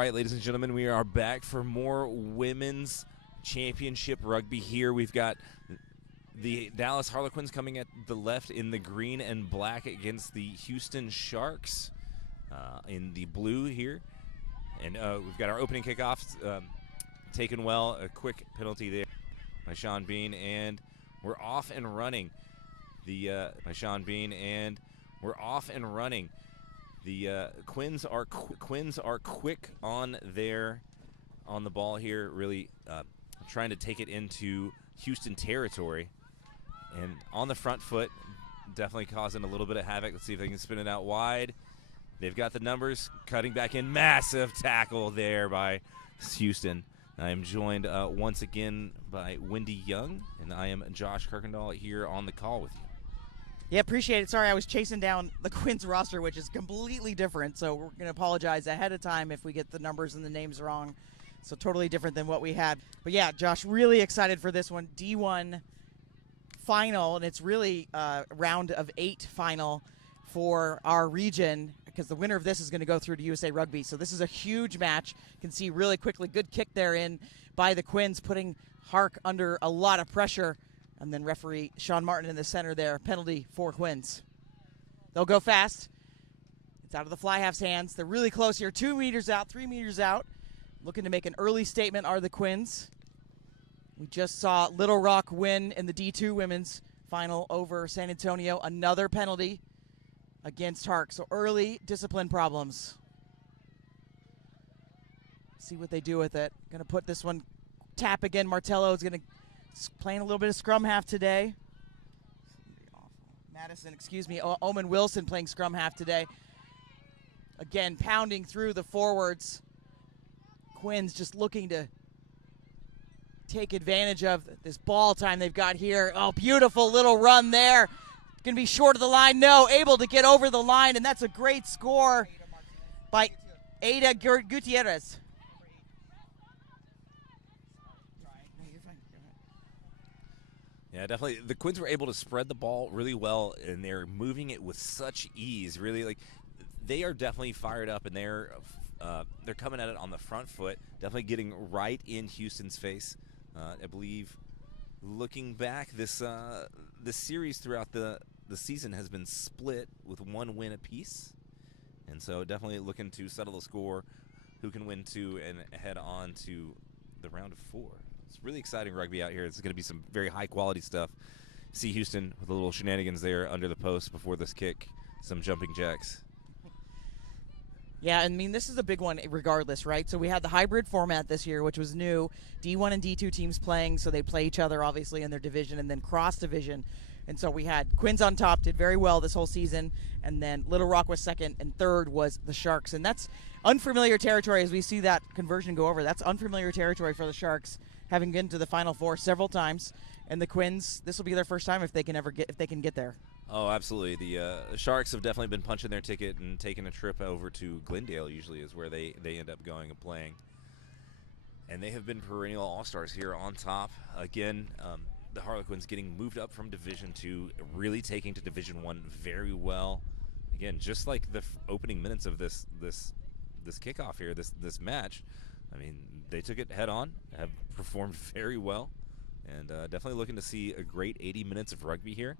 right, ladies and gentlemen, we are back for more women's championship rugby here. We've got the Dallas Harlequins coming at the left in the green and black against the Houston Sharks in the blue here. And we've got our opening kickoffs taken well. A quick penalty there by Sean Bean, and we're off and running. By Sean Bean, and we're off and running. The Quins are quick on the ball here, really trying to take it into Houston territory, and on the front foot, definitely causing a little bit of havoc. Let's see if they can spin it out wide. They've got the numbers, cutting back in, massive tackle there by Houston. I am joined once again by Wendy Young, and I am Josh Kirkendall here on the call with you. Yeah, appreciate it. Sorry, I was chasing down the Quins roster, which is completely different, so we're going to apologize ahead of time if we get the numbers and the names wrong. So totally different than what we had. But yeah, Josh, really excited for this one. D1 final, and it's really a round of 8 final for our region, because the winner of this is going to go through to USA Rugby. So this is a huge match. You can see really quickly, good kick there in by the Quins, putting Hark under a lot of pressure. And then referee Sean Martin in the center there, penalty for Quins. They'll go fast. It's out of the fly half's hands. They're really close here, 2 meters out, 3 meters out. Looking to make an early statement are the Quins. We just saw Little Rock win in the D2 women's final over San Antonio. Another penalty against Hark. So early discipline problems. See what they do with it. Going to put this one, tap again. Martello is going to playing a little bit of scrum half today. Madison, excuse me, Omen Wilson playing scrum half today. Again, pounding through the forwards. Quins just looking to take advantage of this ball time they've got here. Oh, beautiful little run there. Going to be short of the line. No, able to get over the line, and that's a great score by Ada Gutierrez. Yeah, definitely. The Quins were able to spread the ball really well, and they're moving it with such ease. Really, like, they are definitely fired up, and they're coming at it on the front foot, definitely getting right in Houston's face. I believe, looking back, this series throughout the season has been split with 1 win apiece, and so definitely looking to settle the score, who can win 2 and head on to the round of 4. It's really exciting rugby out here. It's going to be some very high-quality stuff. See Houston with a little shenanigans there under the post before this kick. Some jumping jacks. Yeah, I mean, this is a big one regardless, right? So we had the hybrid format this year, which was new. D1 and D2 teams playing, so they play each other, obviously, in their division, and then cross-division. And so we had Quins on top, did very well this whole season, and then Little Rock was second, and third was the Sharks. And that's unfamiliar territory as we see that conversion go over. That's unfamiliar territory for the Sharks, having been to the Final Four several times, and the Quins, this will be their first time if they can get there. Oh, absolutely. The Sharks have definitely been punching their ticket and taking a trip over to Glendale. Usually is where they end up going and playing, and they have been perennial all-stars here on top. Again, the Harlequins getting moved up from Division II, really taking to Division I very well. Again, just like the opening minutes of this kickoff here, this match. I mean, they took it head on, have performed very well, and definitely looking to see a great 80 minutes of rugby here.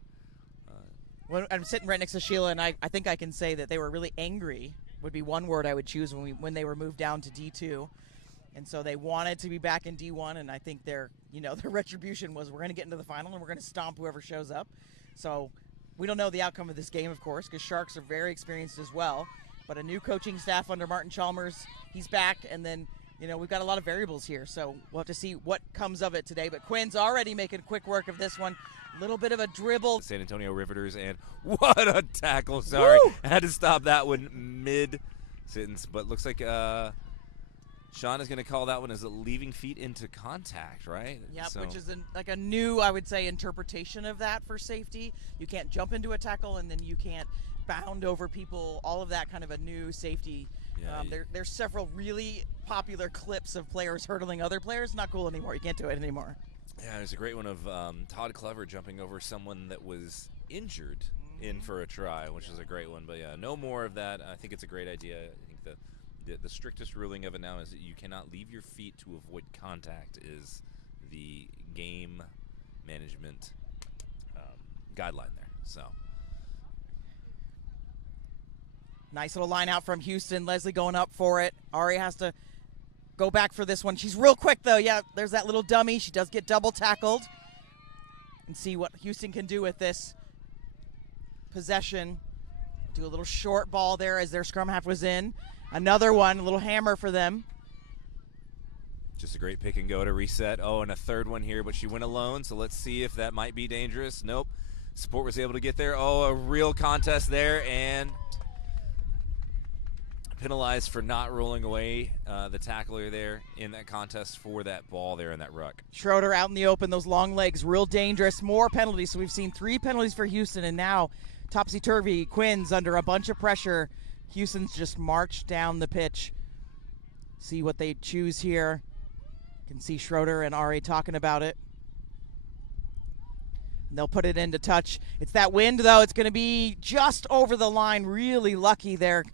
When I'm sitting right next to Sheila, and I think I can say that they were really angry, would be one word I would choose when they were moved down to D2. And so they wanted to be back in D1, and I think their retribution was, we're going to get into the final, and we're going to stomp whoever shows up. So we don't know the outcome of this game, of course, because Sharks are very experienced as well. But a new coaching staff under Martin Chalmers, he's back, and then we've got a lot of variables here, so we'll have to see what comes of it today. But Quins already making quick work of this one. A little bit of a dribble. San Antonio Riveters, and what a tackle. Sorry. Woo! I had to stop that one mid-sentence, but looks like Sean is going to call that one as a leaving feet into contact, right? Yep, so, which is like a new, I would say, interpretation of that for safety. You can't jump into a tackle, and then you can't bound over people, all of that kind of a new safety. Yeah, there's several really popular clips of players hurdling other players. Not cool anymore. You can't do it anymore. Yeah, there's a great one of Todd Clever jumping over someone that was injured in for a try, which is a great one. But yeah, no more of that. I think it's a great idea. I think the strictest ruling of it now is that you cannot leave your feet to avoid contact is the game management guideline there. So nice little line out from Houston. Leslie going up for it. Ari has to go back for this one. She's real quick, though. Yeah, there's that little dummy. She does get double tackled. And see what Houston can do with this possession. Do a little short ball there as their scrum half was in. Another one, a little hammer for them. Just a great pick and go to reset. Oh, and a third one here, but she went alone, so let's see if that might be dangerous. Nope. Sport was able to get there. Oh, a real contest there, and penalized for not rolling away the tackler there in that contest for that ball there in that ruck. Schroeder out in the open, those long legs, real dangerous. More penalties, so we've seen 3 penalties for Houston, and now topsy-turvy. Quins under a bunch of pressure. Houston's just marched down the pitch. See what they choose here. You can see Schroeder and Ari talking about it. And they'll put it into touch. It's that wind, though. It's going to be just over the line. Really lucky there.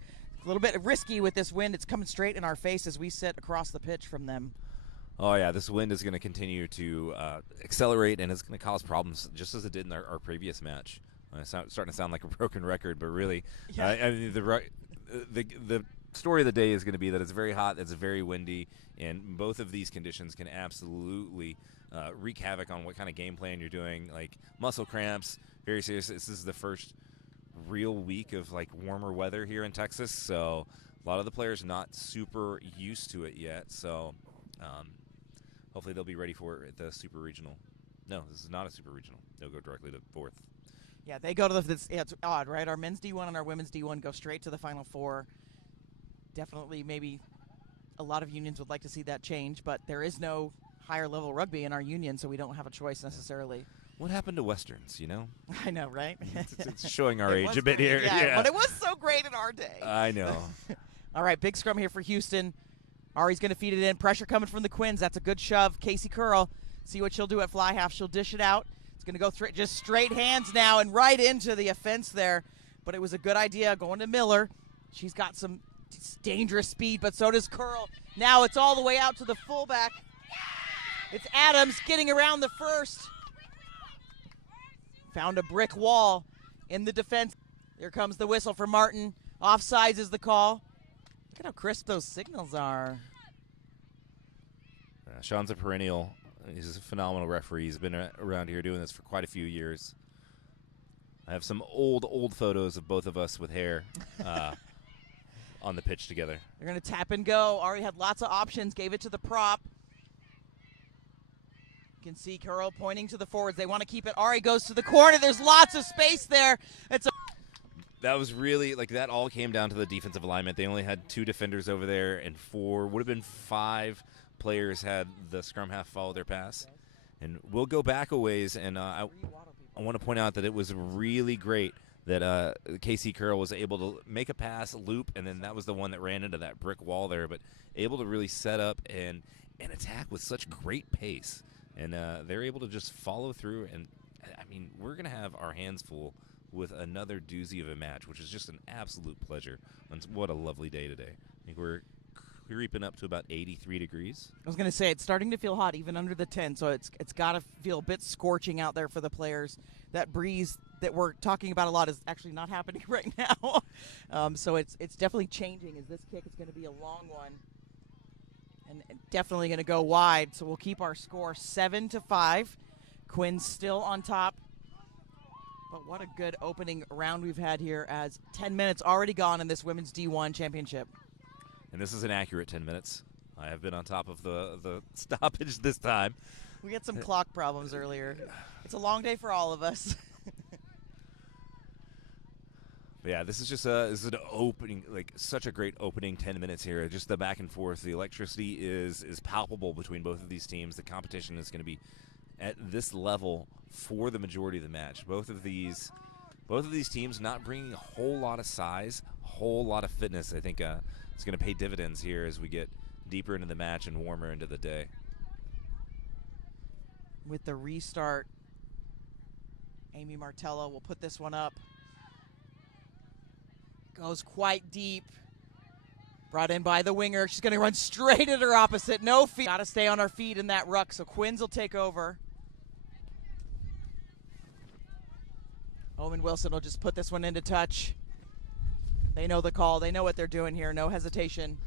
A little bit risky with this wind. It's coming straight in our face as we sit across the pitch from them. Oh, yeah, this wind is going to continue to accelerate, and it's going to cause problems just as it did in our previous match. It's starting to sound like a broken record, but really, yeah. I mean, the story of the day is going to be that it's very hot, it's very windy, and both of these conditions can absolutely wreak havoc on what kind of game plan you're doing. Like muscle cramps, very serious. This is the first real week of like warmer weather here in Texas, so a lot of the players not super used to it yet. So hopefully they'll be ready for it at the super regional. No, this is not a super regional. They'll go directly to 4th. Yeah, they go to yeah, it's odd, right? Our men's D1 and our women's D1 go straight to the Final Four. Definitely, maybe a lot of unions would like to see that change, but there is no higher level rugby in our union, so we don't have a choice necessarily. What happened to Westerns, you know? I know, right? It's showing our age a bit here. Yeah, but it was so great in our day. I know. All right, big scrum here for Houston. Ari's going to feed it in. Pressure coming from the Quins. That's a good shove. Casey Curl, see what she'll do at fly half. She'll dish it out. Going to go just straight hands now and right into the offense there. But it was a good idea going to Miller. She's got some dangerous speed, but so does Curl. Now it's all the way out to the fullback. It's Adams getting around the first. Found a brick wall in the defense. Here comes the whistle for Martin. Offsides is the call. Look at how crisp those signals are. Sean's a perennial. He's a phenomenal referee. He's been around here doing this for quite a few years. I have some old photos of both of us with hair on the pitch together. They're going to tap and go. Ari had lots of options, gave it to the prop. You can see Curl pointing to the forwards. They want to keep it. Ari goes to the corner. There's lots of space there. That was really, like, that all came down to the defensive alignment. They only had 2 defenders over there, and 4, would have been 5 players had the scrum half follow their pass. And we'll go back a ways, and I want to point out that it was really great that Casey Curl was able to make a pass, loop, and then that was the one that ran into that brick wall there, but able to really set up and attack with such great pace. And they're able to just follow through, and, I mean, we're going to have our hands full with another doozy of a match, which is just an absolute pleasure. And what a lovely day today. I think we're creeping up to about 83 degrees. I was going to say, it's starting to feel hot even under the 10, so it's got to feel a bit scorching out there for the players. That breeze that we're talking about a lot is actually not happening right now. So it's definitely changing as this kick is going to be a long one and definitely going to go wide. So we'll keep our score 7-5. Quins still on top. But what a good opening round we've had here as 10 minutes already gone in this Women's D1 Championship. And this is an accurate 10 minutes. I have been on top of the stoppage this time. We had some clock problems earlier. It's a long day for all of us. But yeah, this is just this is an opening, like such a great opening 10 minutes here. Just the back and forth. The electricity is palpable between both of these teams. The competition is going to be at this level for the majority of the match. Both of these teams not bringing a whole lot of size, a whole lot of fitness. I think it's going to pay dividends here as we get deeper into the match and warmer into the day. With the restart, Amy Martello will put this one up. Goes quite deep. Brought in by the winger. She's going to run straight at her opposite. No feet. Got to stay on our feet in that ruck, so Quins will take over. Owen Wilson will just put this one into touch. They know the call. They know what they're doing here. No hesitation.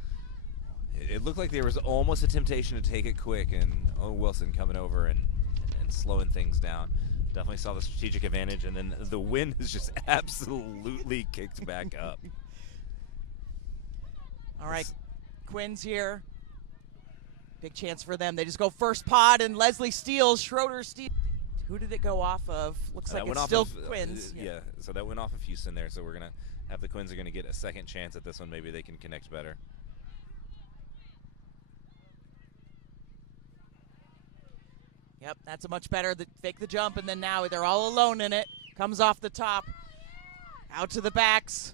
It looked like there was almost a temptation to take it quick, and Owen Wilson coming over and slowing things down. Definitely saw the strategic advantage, and then the wind is just absolutely kicked back up. All right, Quins here. Big chance for them. They just go first pod, and Leslie steals. Schroeder steals. Who did it go off of? Looks like it's still Quins. Yeah, so that went off of Houston there. So we're going to have the Quins are going to get a second chance at this one. Maybe they can connect better. Yep, that's a much better. Fake the jump, and then now they're all alone in it. Comes off the top. Out to the backs.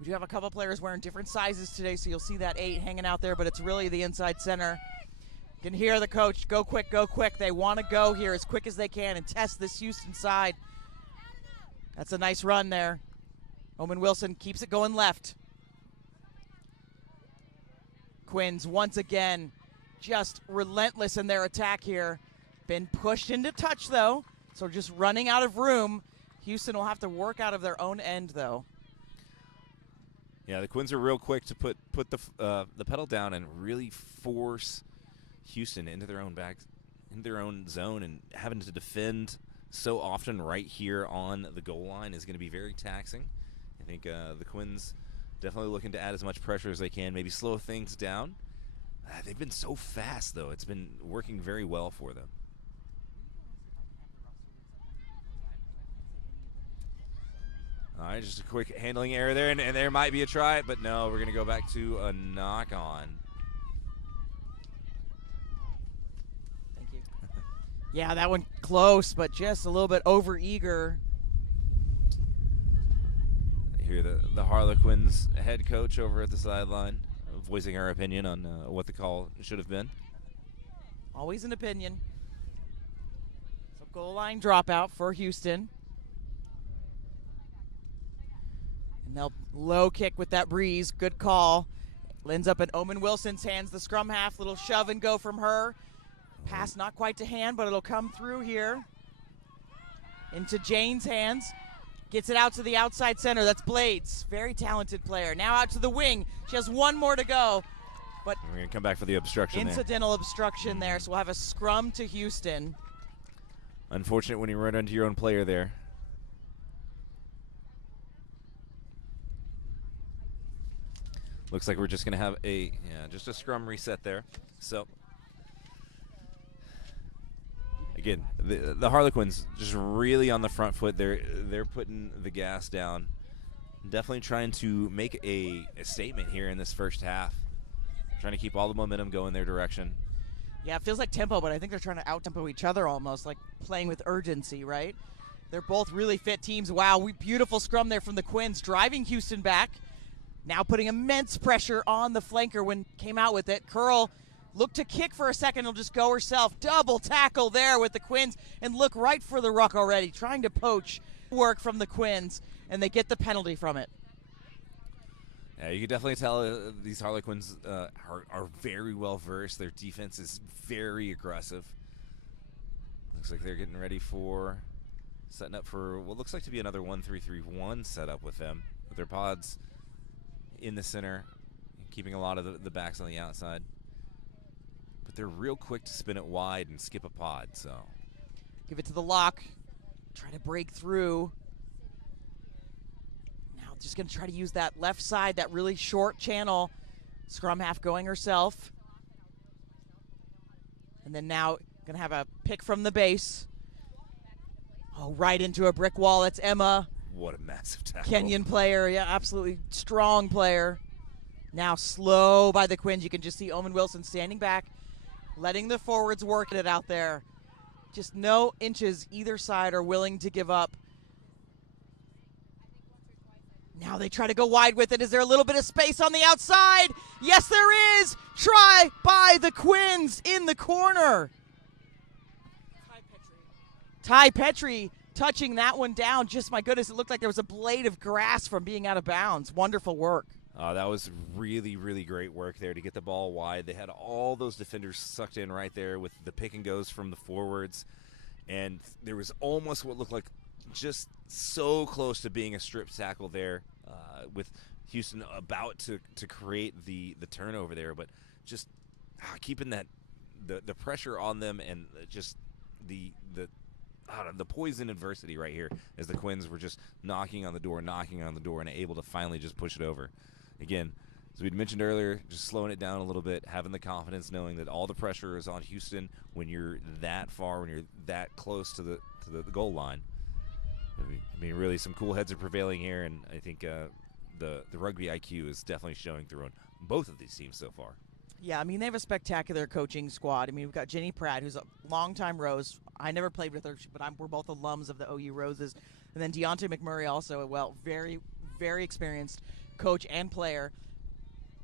We do have a couple players wearing different sizes today, so you'll see that 8 hanging out there, but it's really the inside center. You can hear the coach, go quick, go quick. They want to go here as quick as they can and test this Houston side. That's a nice run there. Owen Wilson keeps it going left. Quins once again just relentless in their attack here. Been pushed into touch, though, so just running out of room. Houston will have to work out of their own end, though. Yeah, the Quins are real quick to put the pedal down and really force Houston into their own zone, and having to defend so often right here on the goal line is going to be very taxing. I think the Quins definitely looking to add as much pressure as they can, maybe slow things down. They've been so fast, though. It's been working very well for them. All right, just a quick handling error there, and there might be a try, but no, we're going to go back to a knock-on. Thank you. Yeah, that one close, but just a little bit over-eager. I hear the Harlequins head coach over at the sideline voicing her opinion on what the call should have been. Always an opinion. So goal line dropout for Houston. And they'll low kick with that breeze. Good call. Ends up in Owen Wilson's hands. The scrum half, little shove and go from her. Pass not quite to hand, but it'll come through here. Into Jane's hands. Gets it out to the outside center. That's Blades. Very talented player. Now out to the wing. She has one more to go. But we're going to come back for the obstruction incidental obstruction there. So we'll have a scrum to Houston. Unfortunate when you run into your own player there. Looks like we're just going to have just a scrum reset there. So, again, the Harlequins just really on the front foot. They're putting the gas down. Definitely trying to make a statement here in this first half. Trying to keep all the momentum going their direction. Yeah, it feels like tempo, but I think they're trying to out-tempo each other almost, like playing with urgency, right? They're both really fit teams. Wow, beautiful scrum there from the Quins, driving Houston back. Now putting immense pressure on the flanker when came out with it. Curl looked to kick for a second. Will just go herself. Double tackle there with the Quins and look right for the ruck already. Trying to poach work from the Quins, and they get the penalty from it. Yeah, you can definitely tell these Harlequins are very well versed. Their defense is very aggressive. Looks like they're getting ready for setting up for what looks like to be another 1-3-3-1 setup with them. With their pods in the center, keeping a lot of the backs on the outside. But they're real quick to spin it wide and skip a pod, so. Give it to the lock. Try to break through. Now just going to try to use that left side, that really short channel. Scrum half going herself. And then now going to have a pick from the base. Oh, right into a brick wall. It's Emma. What a massive tackle. Kenyan player, yeah, absolutely strong player. Now slow by the Quins. You can just see Owen Wilson standing back, letting the forwards work it out there. Just no inches either side are willing to give up. Now they try to go wide with it. Is there a little bit of space on the outside? Yes, there is. Try by the Quins in the corner. Ty Petrie touching that one down. Just, my goodness, it looked like there was a blade of grass from being out of bounds. Wonderful work. That was really, really great work there to get the ball wide. They had all those defenders sucked in right there with the pick and goes from the forwards. And there was almost what looked like just so close to being a strip tackle there with Houston about to create the turnover there. But just keeping that the pressure on them and just the poison adversity right here as the Quins were just knocking on the door and able to finally just push it over. Again, as we'd mentioned earlier, just slowing it down a little bit, having the confidence knowing that all the pressure is on Houston when you're that far, when you're that close to the goal line. I mean, really some cool heads are prevailing here, and I think the rugby IQ is definitely showing through on both of these teams so far. Yeah, I mean, they have a spectacular coaching squad. I mean, we've got Jenny Pratt, who's a longtime Rose. I never played with her, but we're both alums of the OU Roses. And then Deontay McMurray also, very, very experienced coach and player.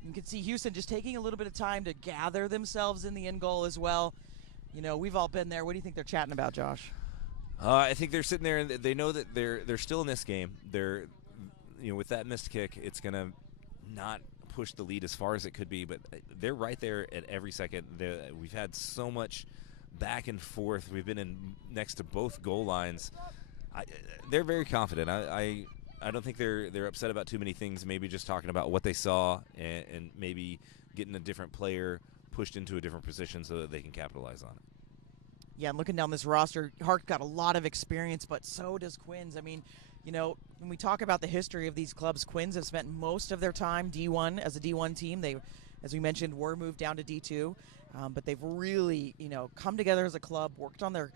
You can see Houston just taking a little bit of time to gather themselves in the end goal as well. You know, we've all been there. What do you think they're chatting about, Josh? I think they're sitting there and they know that they're still in this game. They're, with that missed kick, it's gonna not push the lead as far as it could be, but they're right there at every second. We've had so much back and forth. We've been in next to both goal lines. They're very confident. I don't think they're upset about too many things. Maybe just talking about what they saw and maybe getting a different player pushed into a different position so that they can capitalize on it. Yeah, and looking down this roster, Hart got a lot of experience, but so does Quins. I mean, when we talk about the history of these clubs, Quins have spent most of their time D1 as a D1 team. They, as we mentioned, were moved down to D2, but they've really, come together as a club, worked on the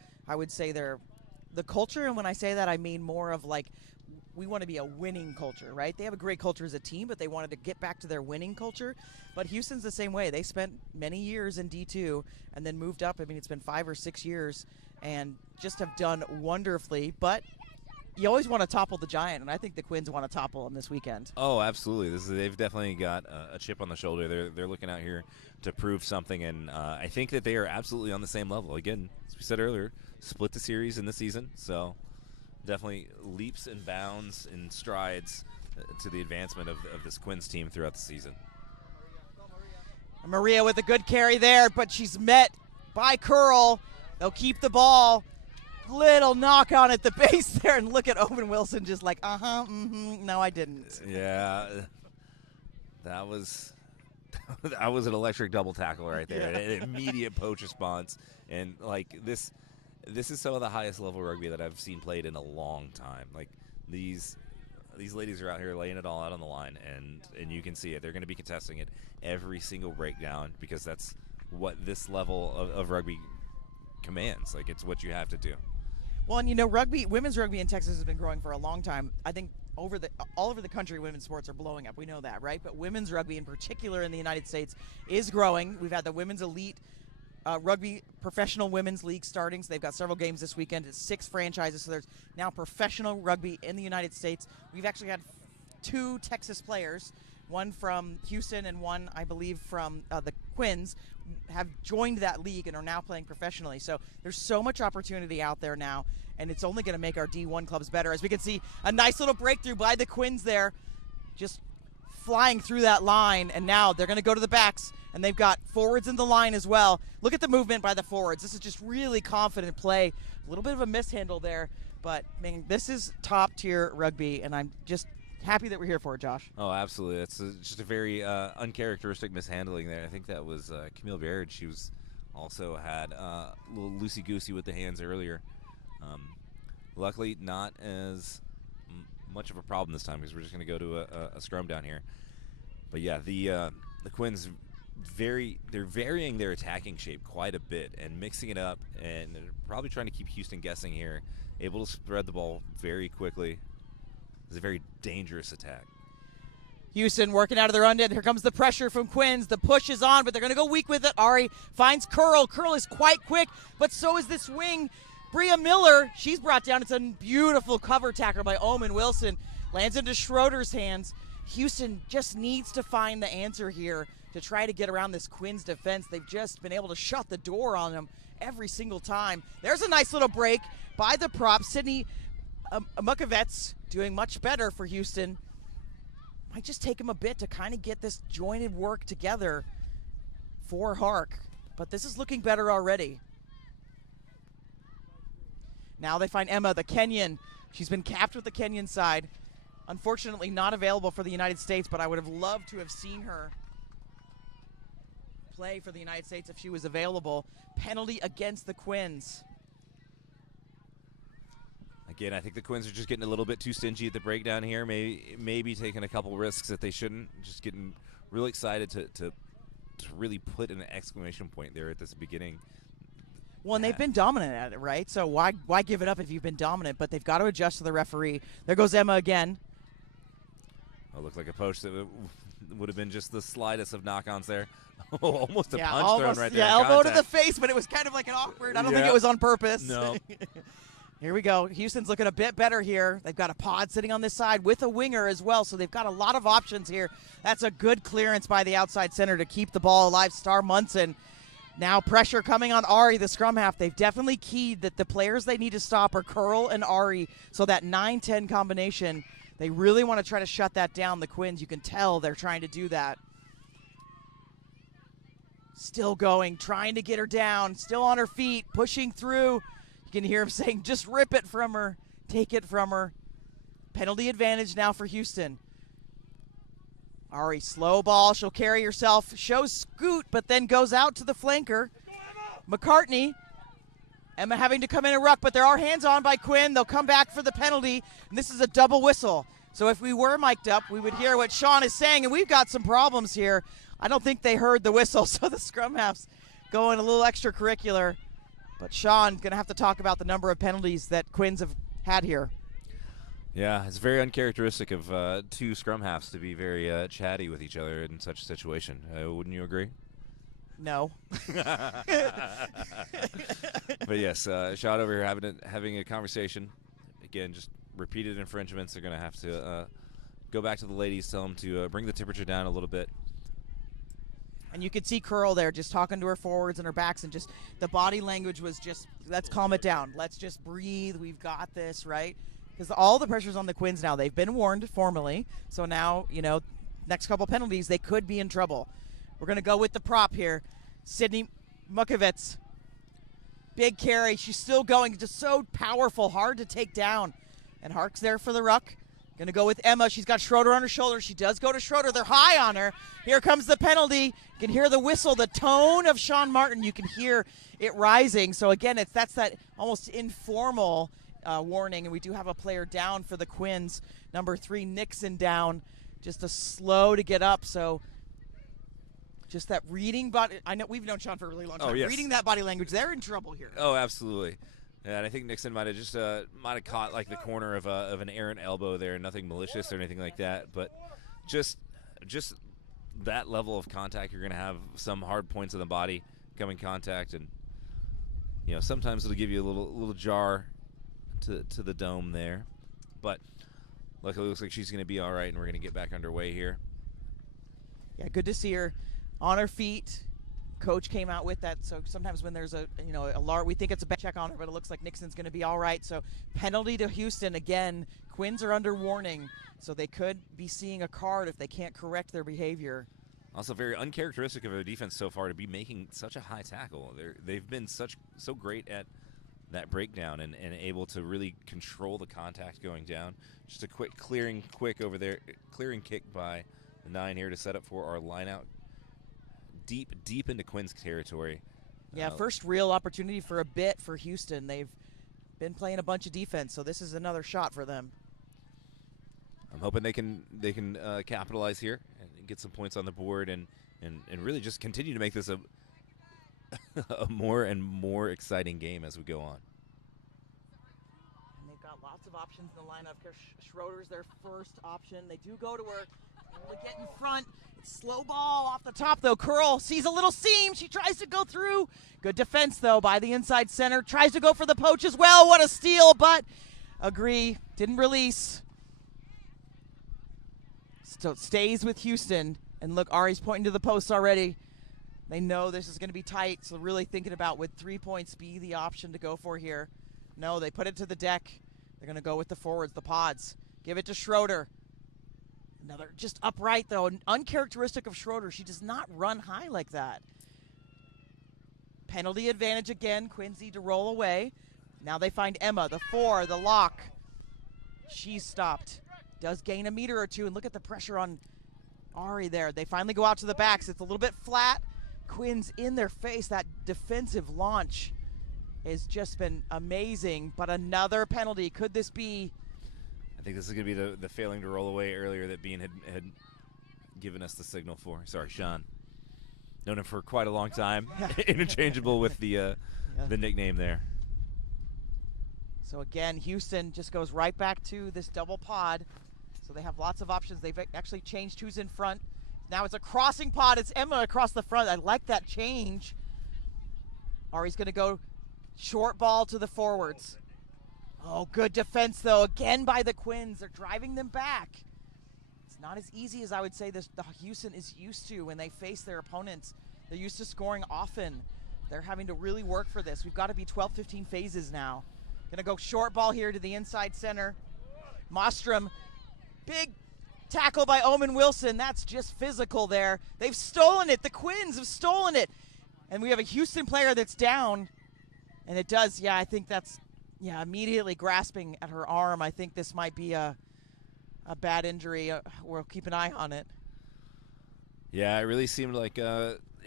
culture. And when I say that, I mean more of like, we want to be a winning culture, right? They have a great culture as a team, but they wanted to get back to their winning culture. But Houston's the same way. They spent many years in D2 and then moved up. I mean, it's been 5 or 6 years and just have done wonderfully. But you always want to topple the giant, and I think the Quins want to topple them this weekend. Oh, absolutely. They've definitely got a chip on the shoulder. They're looking out here to prove something, and I think that they are absolutely on the same level. Again, as we said earlier, split the series in the season, so definitely leaps and bounds and strides to the advancement of this Quins team throughout the season. Maria with a good carry there, but she's met by Curl. They'll keep the ball. Little knock on at the base there, and look at Owen Wilson just like, no, I didn't. Yeah, that was an electric double tackle right there. Yeah. An immediate poach response, and like this is some of the highest level rugby that I've seen played in a long time. Like these ladies are out here laying it all out on the line, and you can see it. They're going to be contesting it every single breakdown because that's what this level of rugby commands. Like, it's what you have to do. Well, and women's rugby in Texas has been growing for a long time. I think all over the country, women's sports are blowing up. We know that, right? But women's rugby, in particular in the United States, is growing. We've had the Women's Elite Rugby Professional Women's League starting. So they've got several games this weekend. It's 6 franchises, so there's now professional rugby in the United States. We've actually had 2 Texas players, one from Houston and one, I believe, from the Quins, have joined that league and are now playing professionally. So there's so much opportunity out there now, and it's only going to make our D1 clubs better. As we can see, a nice little breakthrough by the Quins there, just flying through that line, and now they're going to go to the backs, and they've got forwards in the line as well. Look at the movement by the forwards. This is just really confident play. A little bit of a mishandle there, but man, this is top-tier rugby, and I'm just happy that we're here for it, Josh. Oh, absolutely. It's just a very uncharacteristic mishandling there. I think that was Camille Baird. She was also had a little loosey-goosey with the hands earlier. Luckily, not as much of a problem this time because we're just going to go to a scrum down here. But yeah, the Quins, they're varying their attacking shape quite a bit and mixing it up, and they're probably trying to keep Houston guessing here. Able to spread the ball very quickly. It's a very dangerous attack. Houston working out of their own end. Here comes the pressure from Quins. The push is on, but they're going to go weak with it. Ari finds Curl. Curl is quite quick, but so is this wing. Bria Miller, she's brought down. It's a beautiful cover tackle by Omen Wilson. Lands into Schroeder's hands. Houston just needs to find the answer here to try to get around this Quins defense. They've just been able to shut the door on them every single time. There's a nice little break by the prop. Sydney Mukovets doing much better for Houston. Might just take him a bit to kind of get this jointed work together for Hark. But this is looking better already. Now they find Emma, the Kenyan. She's been capped with the Kenyan side. Unfortunately not available for the United States, but I would have loved to have seen her play for the United States if she was available. Penalty against the Quins. Again, I think the Quins are just getting a little bit too stingy at the breakdown here. Maybe taking a couple risks that they shouldn't. Just getting really excited to really put an exclamation point there at this beginning. Well, and they've been dominant at it, right? So why give it up if you've been dominant? But they've got to adjust to the referee. There goes Emma again. Oh, looked like a poach that would have been just the slightest of knock-ons there. Oh, almost a punch almost, thrown right there. Yeah, elbow to the face, but it was kind of like an awkward. I don't think it was on purpose. No. Here we go. Houston's looking a bit better here. They've got a pod sitting on this side with a winger as well, so they've got a lot of options here. That's a good clearance by the outside center to keep the ball alive. Star Munson. Now pressure coming on Ari, the scrum half. They've definitely keyed that the players they need to stop are Curl and Ari, so that 9-10 combination, they really want to try to shut that down. The Quins, you can tell they're trying to do that. Still going, trying to get her down, still on her feet, pushing through. You can hear him saying, just rip it from her, take it from her. Penalty advantage now for Houston. Ari, slow ball, she'll carry herself, shows scoot, but then goes out to the flanker. McCartney, Emma having to come in and ruck, but there are hands on by Quinn. They'll come back for the penalty, and this is a double whistle. So if we were mic'd up, we would hear what Sean is saying, and we've got some problems here. I don't think they heard the whistle, so the scrum half's going a little extracurricular. But Sean's going to have to talk about the number of penalties that Quins have had here. Yeah, it's very uncharacteristic of two scrum halves to be very chatty with each other in such a situation. Wouldn't you agree? No. But yes, Sean over here having a conversation. Again, just repeated infringements. They're going to have to go back to the ladies, tell them to bring the temperature down a little bit. And you could see Curl there just talking to her forwards and her backs, and just the body language was just, let's calm it down. Let's just breathe. We've got this, right? Because all the pressure's on the Quins now. They've been warned formally. So now, next couple penalties, they could be in trouble. We're going to go with the prop here. Sydney Mukovets. Big carry. She's still going. Just so powerful. Hard to take down. And Hark's there for the ruck. Going to go with Emma. She's got Schroeder on her shoulder. She does go to Schroeder. They're high on her. Here comes the penalty. You can hear the whistle, the tone of Sean Martin. You can hear it rising. So, again, that's that almost informal warning. And we do have a player down for the Quins. Number 3, Nixon down. Just a slow to get up. So, just that reading body. I know we've known Sean for a really long time. Oh, yes. Reading that body language, they're in trouble here. Oh, absolutely. Yeah, and I think Nixon might have caught like the corner of an errant elbow there. Nothing malicious or anything like that, but just that level of contact, you're going to have some hard points in the body come in contact, and sometimes it'll give you a little jar to the dome there. But luckily, it looks like she's going to be all right, and we're going to get back underway here. Yeah, good to see her on her feet. Coach came out with that, so sometimes when there's a large, we think it's a bad check on her, but it looks like Nixon's going to be all right. So penalty to Houston again. Quins are under warning, so they could be seeing a card if they can't correct their behavior. Also, very uncharacteristic of their defense so far to be making such a high tackle. They've been so great at that breakdown and able to really control the contact going down. Just a quick clearing over there, clearing kick by the 9 here to set up for our line out. Deep into Quins territory. Yeah, first real opportunity for a bit for Houston. They've been playing a bunch of defense, so this is another shot for them. I'm hoping they can capitalize here and get some points on the board and really just continue to make this a more and more exciting game as we go on. And they've got lots of options in the lineup. Schroeder's their first option. They do go to her. Able to get in front. It's slow ball off the top, though. Curl sees a little seam. She tries to go through. Good defense, though, by the inside center. Tries to go for the poach as well. What a steal, but agree. Didn't release. So it stays with Houston. And look, Ari's pointing to the post already. They know this is going to be tight, so really thinking about would 3 points be the option to go for here. No, they put it to the deck. They're going to go with the forwards, the pods. Give it to Schroeder. Another just upright, though, uncharacteristic of Schroeder. She does not run high like that. Penalty advantage again. Quins need to roll away. Now they find Emma, the 4, the lock. She's stopped. Does gain a meter or two, and look at the pressure on Ari there. They finally go out to the backs. It's a little bit flat. Quins in their face. That defensive launch has just been amazing, but another penalty. Could this be? I think this is going to be the failing to roll away earlier that Bean had given us the signal for. Sorry, Sean. Known him for quite a long time. Interchangeable with the nickname there. So again, Houston just goes right back to this double pod. So they have lots of options. They've actually changed who's in front. Now it's a crossing pod. It's Emma across the front. I like that change. Ari's going to go short ball to the forwards. Oh, good defense, though, again by the Quins. They're driving them back. It's not as easy as I would say the Houston is used to when they face their opponents. They're used to scoring often. They're having to really work for this. We've got to be 12, 15 phases now. Going to go short ball here to the inside center. Mostrom. Big tackle by Omen Wilson. That's just physical there. They've stolen it. The Quins have stolen it. And we have a Houston player that's down. And it does, I think that's, immediately grasping at her arm. I think this might be a bad injury. We'll keep an eye on it. Yeah, it really seemed like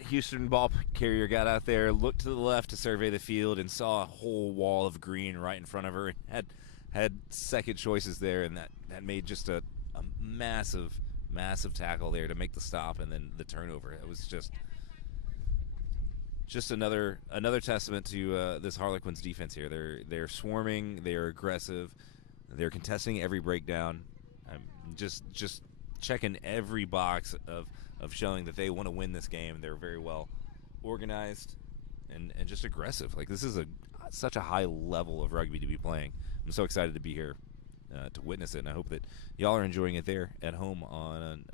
Houston ball carrier got out there, looked to the left to survey the field, and saw a whole wall of green right in front of her. And had second choices there, and that made just a massive tackle there to make the stop and then the turnover. It was just another testament to this Harlequins defense here. They're swarming, they're aggressive, they're contesting every breakdown. Just checking every box of showing that they want to win this game. They're very well organized and just aggressive. Like, this is such a high level of rugby to be playing. I'm so excited to be here to witness it, and I hope that y'all are enjoying it there at home on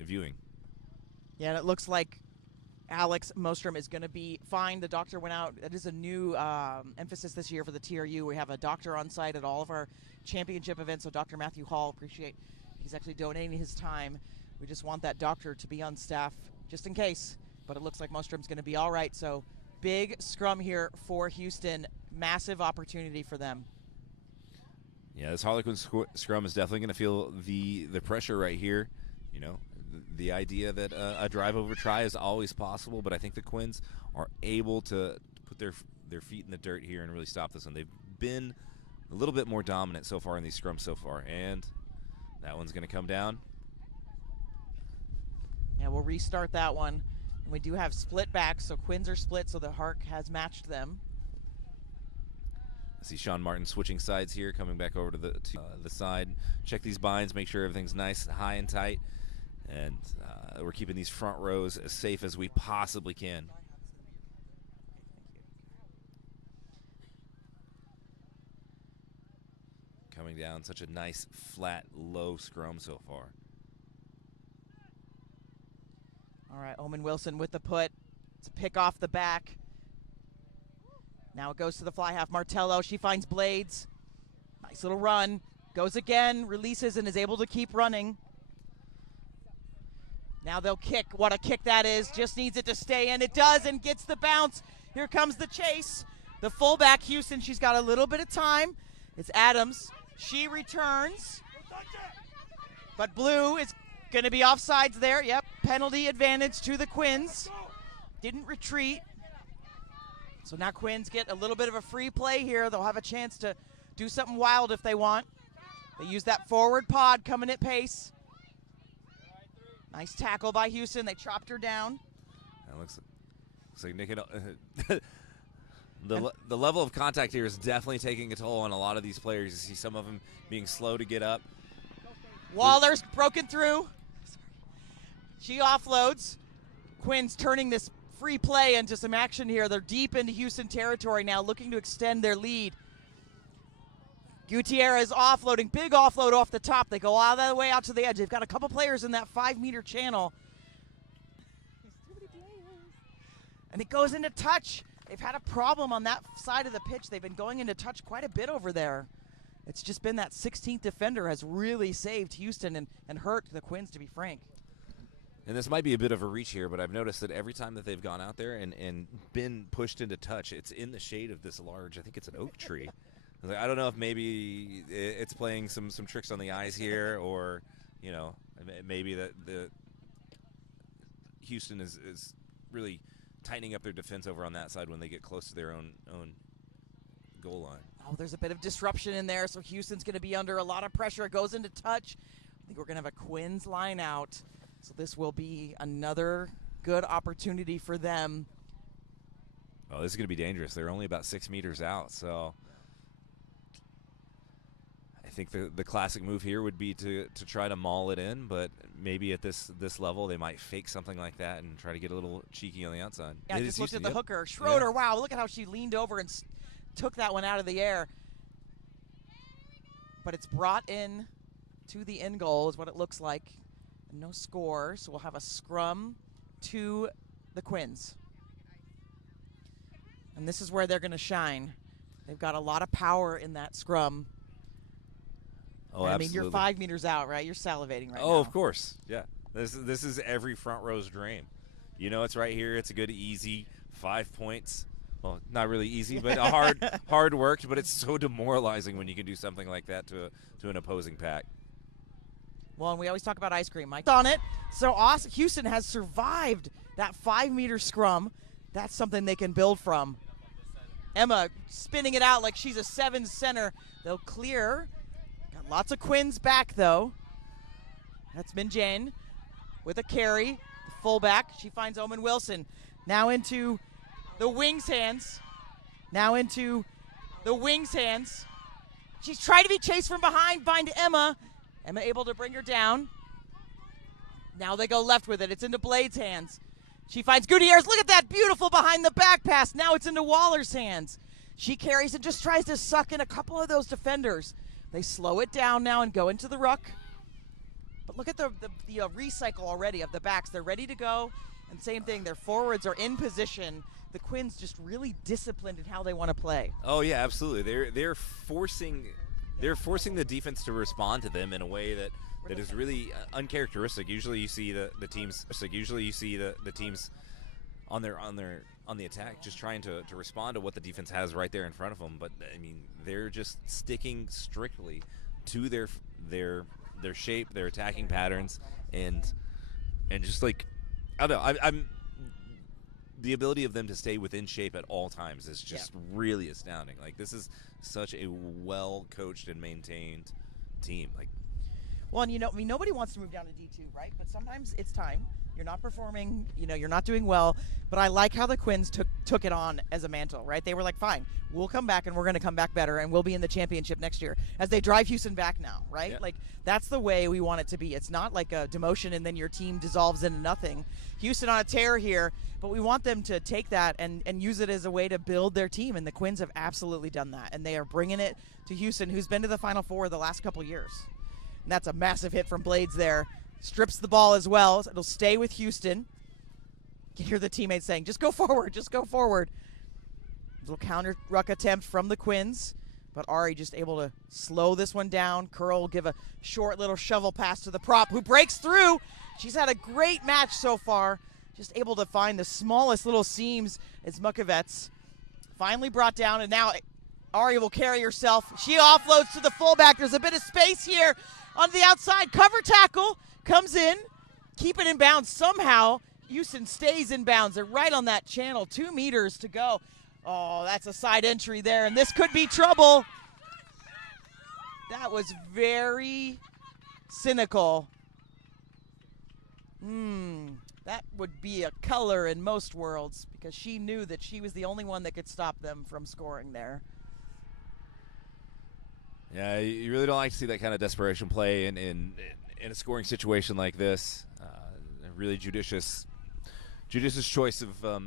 viewing. Yeah, and it looks like Alex Mostrom is going to be fine. The doctor went out. It is a new emphasis this year for the TRU. We have a doctor on site at all of our championship events, so Dr. Matthew Hall, appreciate he's actually donating his time. We just want that doctor to be on staff just in case, but it looks like Mostrom's going to be all right. So big scrum here for Houston. Massive opportunity for them. Yeah, this Harlequins scrum is definitely going to feel the pressure right here. You know, the idea that a drive over try is always possible, but I think the Quins are able to put their feet in the dirt here and really stop this one. They've been a little bit more dominant so far in these scrums so far, and that one's going to come down. Yeah, we'll restart that one. And we do have split backs, so Quins are split, so the Hark has matched them. I see Sean Martin switching sides here, coming back over to the side. Check these binds, make sure everything's nice, high and tight, and we're keeping these front rows as safe as we possibly can. Coming down, such a nice, flat, low scrum so far. All right, Omen Wilson with the put. It's a pick off the back. Now it goes to the fly half. Martello, she finds Blades. Nice little run. Goes again, releases, and is able to keep running. Now they'll kick. What a kick that is. Just needs it to stay in. It does, and gets the bounce. Here comes the chase. The fullback, Houston, she's got a little bit of time. It's Adams. She returns. But Blue is going to be offsides there. Yep, penalty advantage to the Quins. Didn't retreat. So now Quins get a little bit of a free play here. They'll have a chance to do something wild if they want. They use that forward pod coming at pace. Nice tackle by Houston. They chopped her down. That looks like Nick had, the level of contact here is definitely taking a toll on a lot of these players. You see some of them being slow to get up. Waller's broken through. She offloads. Quins turning this free play into some action here. They're deep into Houston territory now, looking to extend their lead. Gutierrez offloading, big offload off the top. They go all the way out to the edge. They've got a couple players in that 5-meter channel. And it goes into touch. They've had a problem on that side of the pitch. They've been going into touch quite a bit over there. it's just been that 16th defender has really saved Houston and hurt the Quins, to be frank. And this might be a bit of a reach here, but I've noticed that every time that they've gone out there and been pushed into touch, it's in the shade of this large, I think it's an oak tree. I don't know if maybe it's playing some tricks on the eyes here, or, you know, maybe that the Houston is really tightening up their defense over on that side when they get close to their own goal line. Oh, there's a bit of disruption in there, so Houston's going to be under a lot of pressure. It goes into touch. I think we're going to have a Quins line out, so this will be another good opportunity for them. Oh, this is going to be dangerous. They're only about 6 meters out, so I think the classic move here would be to try to maul it in, but maybe at this level they might fake something like that and try to get a little cheeky on the outside. Yeah, I just looked at the hooker. Schroeder, yeah. Wow, look at how she leaned over and took that one out of the air. But it's brought in to the end goal is what it looks like. No score, so we'll have a scrum to the Quins. And this is where they're going to shine. They've got a lot of power in that scrum. Oh, I absolutely. mean, you're 5 meters out, right? You're salivating right now. Oh, of course. Yeah. This is every front row's dream. You know, it's right here. It's a good, easy 5 points. Well, not really easy, but hard worked. But it's so demoralizing when you can do something like that to an opposing pack. Well, and we always talk about ice cream, Mike. On it. So Houston has survived that 5 meter scrum. That's something they can build from. Emma spinning it out like she's a 7 center. They'll clear. Got lots of Quins back, though. That's Minjane with a carry. The fullback. She finds Omen Wilson. Now into the wings hands. Now into the wings hands. She's trying to be chased from behind. Find Emma. Emma able to bring her down. Now they go left with it. It's into Blade's hands. She finds Gutierrez. Look at that beautiful behind the back pass. Now it's into Waller's hands. She carries and just tries to suck in a couple of those defenders. They slow it down now and go into the ruck. But look at the recycle already of the backs. They're ready to go. And same thing, their forwards are in position. The Quins just really disciplined in how they want to play. Oh yeah, absolutely. They're forcing the defense to respond to them in a way that is really uncharacteristic. Usually you see the teams on the attack just trying to respond to what the defense has right there in front of them. But I mean, they're just sticking strictly to their shape, their attacking patterns, and just like I don't know. I'm the ability of them to stay within shape at all times is just really astounding. Like, this is such a well-coached and maintained team. Like, well, and I mean, nobody wants to move down to D2, right? But sometimes it's time. You're not performing, you're not doing well. But I like how the Quins took it on as a mantle, right? They were like, fine, we'll come back and we're going to come back better and we'll be in the championship next year as they drive Houston back now, right? Yeah. Like, that's the way we want it to be. It's not like a demotion and then your team dissolves into nothing. Houston on a tear here, but we want them to take that and use it as a way to build their team, and the Quins have absolutely done that. And they are bringing it to Houston, who's been to the Final Four the last couple years. And that's a massive hit from Blades there. Strips the ball as well. So it'll stay with Houston. You can hear the teammates saying, just go forward, just go forward. Little counter ruck attempt from the Quins, but Ari just able to slow this one down. Curl will give a short little shovel pass to the prop, who breaks through. She's had a great match so far. Just able to find the smallest little seams as Mukovets finally brought down, and now Ari will carry herself. She offloads to the fullback. There's a bit of space here on the outside. Cover tackle comes in. Keep it in bounds somehow. Houston stays in bounds. They're right on that channel. 2 meters to go. Oh, that's a side entry there, and this could be trouble. That was very cynical. That would be a color in most worlds, because she knew that she was the only one that could stop them from scoring there. yeah, you really don't like to see that kind of desperation play in a scoring situation like this. A really judicious choice of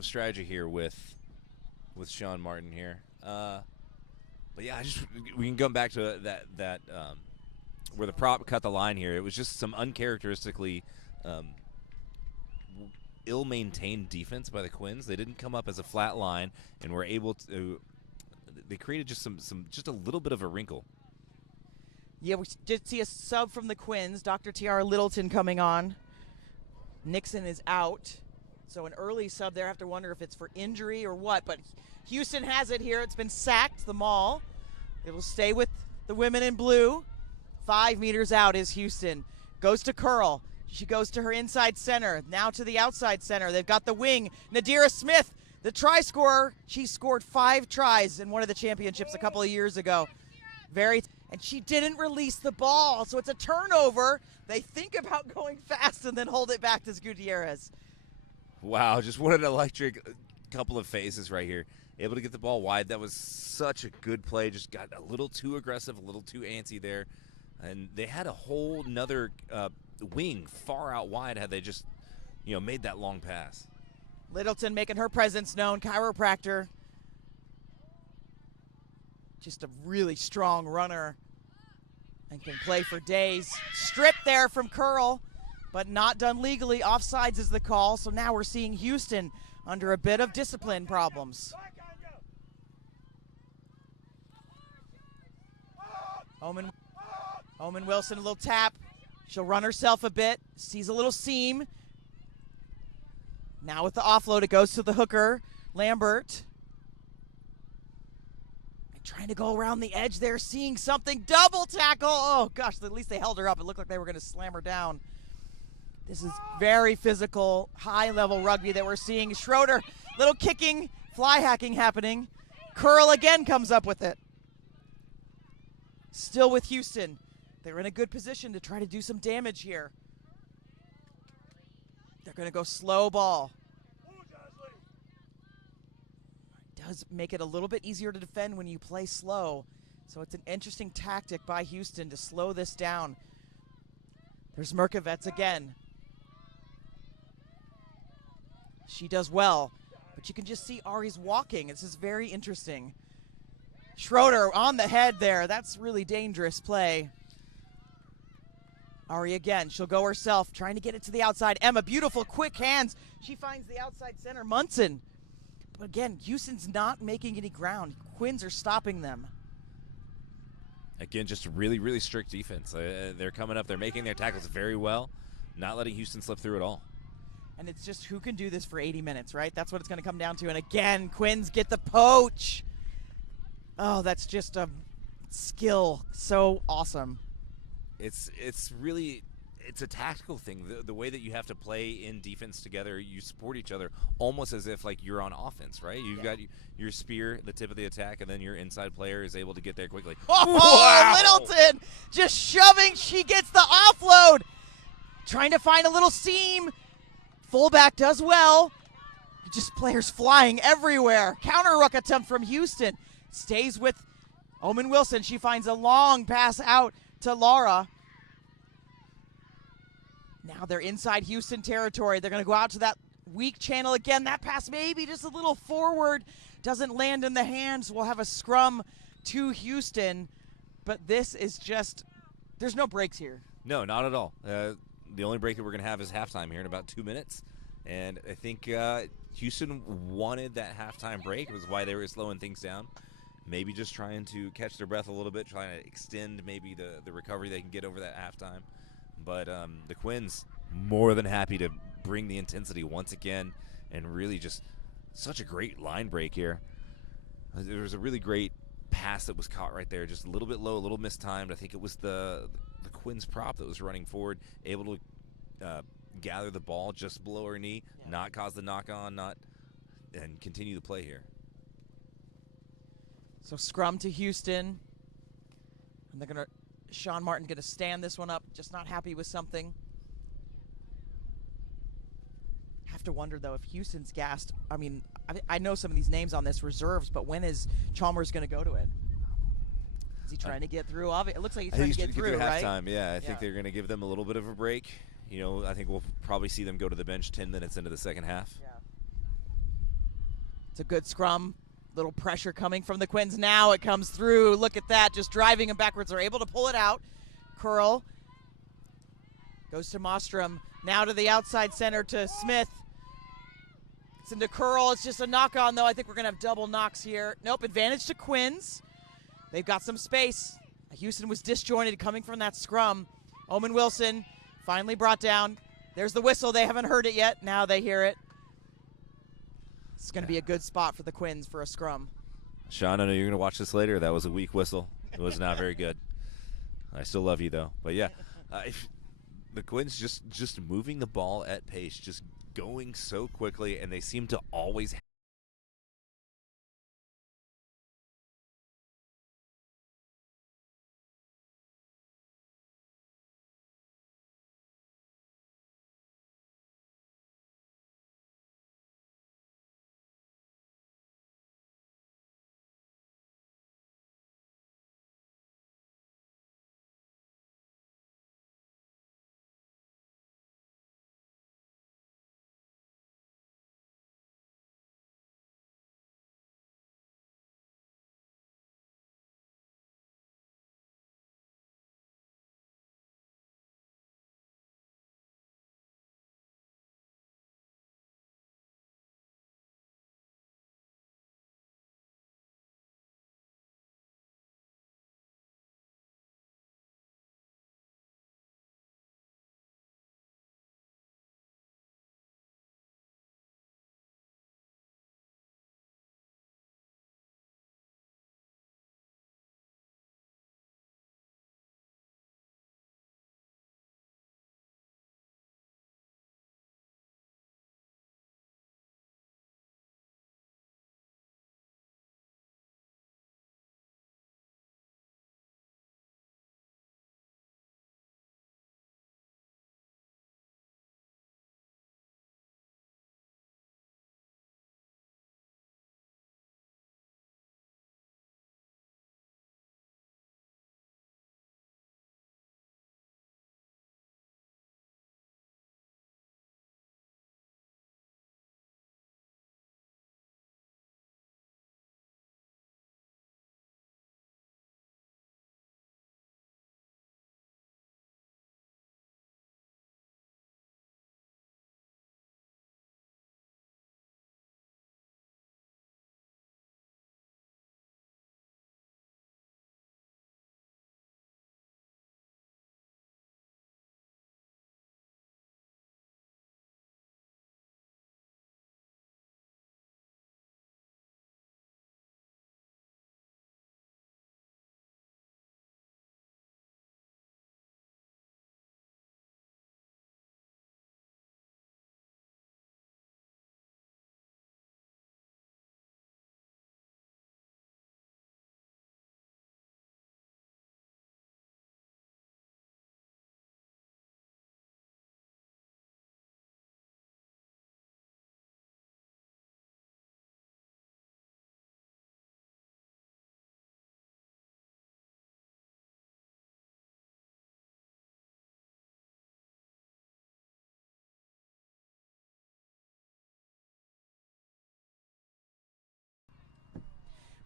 strategy here with Sean Martin here. But yeah, we can come back to that where the prop cut the line here. It was just some uncharacteristically ill-maintained defense by the Quins. They didn't come up as a flat line and were able to. they created just just a little bit of a wrinkle. Yeah, we did see a sub from the Quins. Dr. Tiara Littleton coming on. Nixon is out. So an early sub there. I have to wonder if it's for injury or what. But Houston has it here. It's been sacked, the maul. It will stay with the women in blue. 5 meters out is Houston. Goes to Curl. She goes to her inside center. Now to the outside center. They've got the wing. Nadira Smith, the try scorer. She scored 5 tries in one of the championships a couple of years ago. And she didn't release the ball, so it's a turnover. They think about going fast and then hold it back to Gutierrez. Wow, just what an electric couple of phases right here. Able to get the ball wide. That was such a good play. Just got a little too aggressive, a little too antsy there. And they had a whole nother wing far out wide had they just, made that long pass. Littleton making her presence known, chiropractor. Just a really strong runner and can play for days. Stripped there from Curl, but not done legally. Offsides is the call, so now we're seeing Houston under a bit of discipline problems. Omen Wilson, a little tap. She'll run herself a bit, sees a little seam. Now with the offload, it goes to the hooker, Lambert. Trying to go around the edge there, seeing something. Double tackle. Oh, gosh, at least they held her up. It looked like they were going to slam her down. This is very physical, high-level rugby that we're seeing. Schroeder, little kicking, fly hacking happening. Curl again comes up with it. Still with Houston. They're in a good position to try to do some damage here. They're going to go slow ball. Does make it a little bit easier to defend when you play slow. So it's an interesting tactic by Houston to slow this down. There's Merkovets again. She does well, but you can just see Ari's walking. This is very interesting. Schroeder on the head there. That's really dangerous play. Ari again. She'll go herself, trying to get it to the outside. Emma, beautiful, quick hands. She finds the outside center, Munson. But again, Houston's not making any ground. Quins are stopping them. Again, just really, really strict defense. They're coming up. They're making their tackles very well, not letting Houston slip through at all. And it's just who can do this for 80 minutes, right? That's what it's going to come down to. And again, Quins get the poach. Oh, that's just a skill. So awesome. It's really... It's a tactical thing. The way that you have to play in defense together, you support each other almost as if like you're on offense, right? You've got your spear, the tip of the attack, and then your inside player is able to get there quickly. Oh, wow. Littleton just shoving. She gets the offload. Trying to find a little seam. Fullback does well. Just players flying everywhere. Counter ruck attempt from Houston. Stays with Omen Wilson. She finds a long pass out to Laura. Now they're inside Houston territory. They're going to go out to that weak channel again. That pass maybe just a little forward. Doesn't land in the hands. We'll have a scrum to Houston. But this is just, there's no breaks here. No, not at all. The only break that we're going to have is halftime here in about 2 minutes. And I think Houston wanted that halftime break. It was why they were slowing things down. Maybe just trying to catch their breath a little bit, trying to extend maybe the recovery they can get over that halftime. But the Quins more than happy to bring the intensity once again and really just such a great line break here. There was a really great pass that was caught right there, just a little bit low, a little mistimed. I think it was the Quins prop that was running forward, able to gather the ball just below her knee, not cause the knock-on, and continue the play here. So scrum to Houston. And they're going to Sean Martin going to stand this one up, just not happy with something. Have to wonder, though, if Houston's gassed. I mean, I know some of these names on this reserves, but when is Chalmers going to go to it? Is he trying to get through? It looks like he's trying to get through, right? Halftime, yeah. I think they're going to give them a little bit of a break. I think we'll probably see them go to the bench 10 minutes into the second half. Yeah. It's a good scrum. Little pressure coming from the Quins. Now it comes through. Look at that. Just driving them backwards. They're able to pull it out. Curl goes to Mostrom. Now to the outside center to Smith. It's into curl. It's just a knock on, though. I think we're going to have double knocks here. Nope, advantage to Quins. They've got some space. Houston was disjointed coming from that scrum. Omen Wilson finally brought down. There's the whistle. They haven't heard it yet. Now they hear it. It's going to be a good spot for the Quins for a scrum. Sean, I know you're going to watch this later. That was a weak whistle. It was not very good. I still love you, though. But, yeah, the Quins just moving the ball at pace, just going so quickly, and they seem to always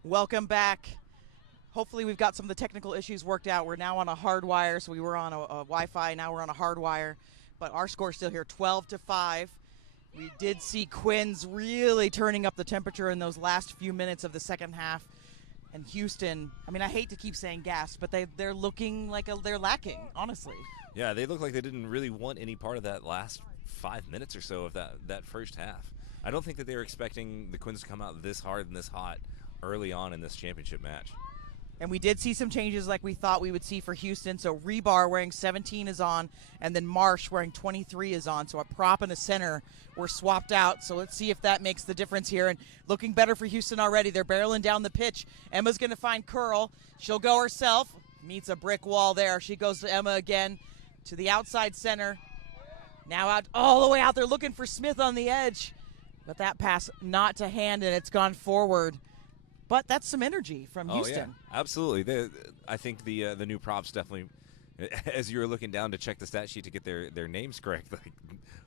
Welcome back. Hopefully we've got some of the technical issues worked out. We're now on a hard wire, so we were on a Wi-Fi. Now we're on a hard wire. But our score's still here, 12-5. We did see Quins really turning up the temperature in those last few minutes of the second half. And Houston, I mean, I hate to keep saying gas, but they're looking like they're lacking, honestly. Yeah, they look like they didn't really want any part of that last 5 minutes or so of that first half. I don't think that they were expecting the Quins to come out this hard and this hot early on in this championship match. And we did see some changes like we thought we would see for Houston. So Rebar wearing 17 is on, and then Marsh wearing 23 is on. So a prop and a center were swapped out. So let's see if that makes the difference here. And looking better for Houston already. They're barreling down the pitch. Emma's going to find Curl. She'll go herself. Meets a brick wall there. She goes to Emma again to the outside center. Now out all the way out there looking for Smith on the edge. But that pass not to hand, and it's gone forward. But that's some energy from Houston. Yeah, absolutely. I think the new props definitely, as you were looking down to check the stat sheet to get their names correct, like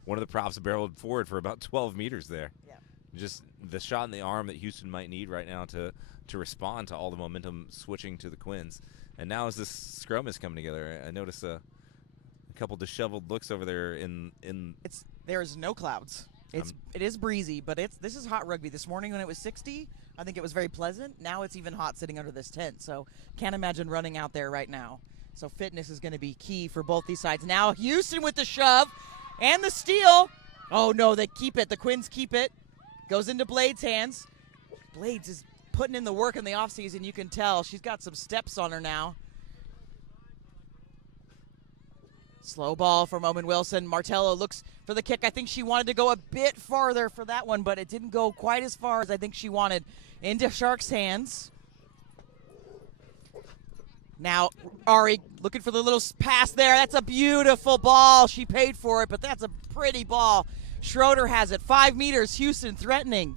one of the props barreled forward for about 12 meters there. Yeah. Just the shot in the arm that Houston might need right now to respond to all the momentum switching to the Quins. And now as this scrum is coming together, I notice a couple disheveled looks over there in there is no clouds. It is breezy, but this is hot rugby. This morning when it was 60, I think it was very pleasant. Now it's even hot sitting under this tent, so can't imagine running out there right now. So fitness is going to be key for both these sides. Now Houston with the shove and the steal. Oh, no, they keep it. The Quins keep it. Goes into Blades' hands. Blades is putting in the work in the offseason. You can tell. She's got some steps on her now. Slow ball from Owen Wilson. Martello looks for the kick. I think she wanted to go a bit farther for that one, but it didn't go quite as far as I think she wanted. Into Sharks' hands. Now, Ari looking for the little pass there. That's a beautiful ball. She paid for it, but that's a pretty ball. Schroeder has it. 5 meters. Houston threatening.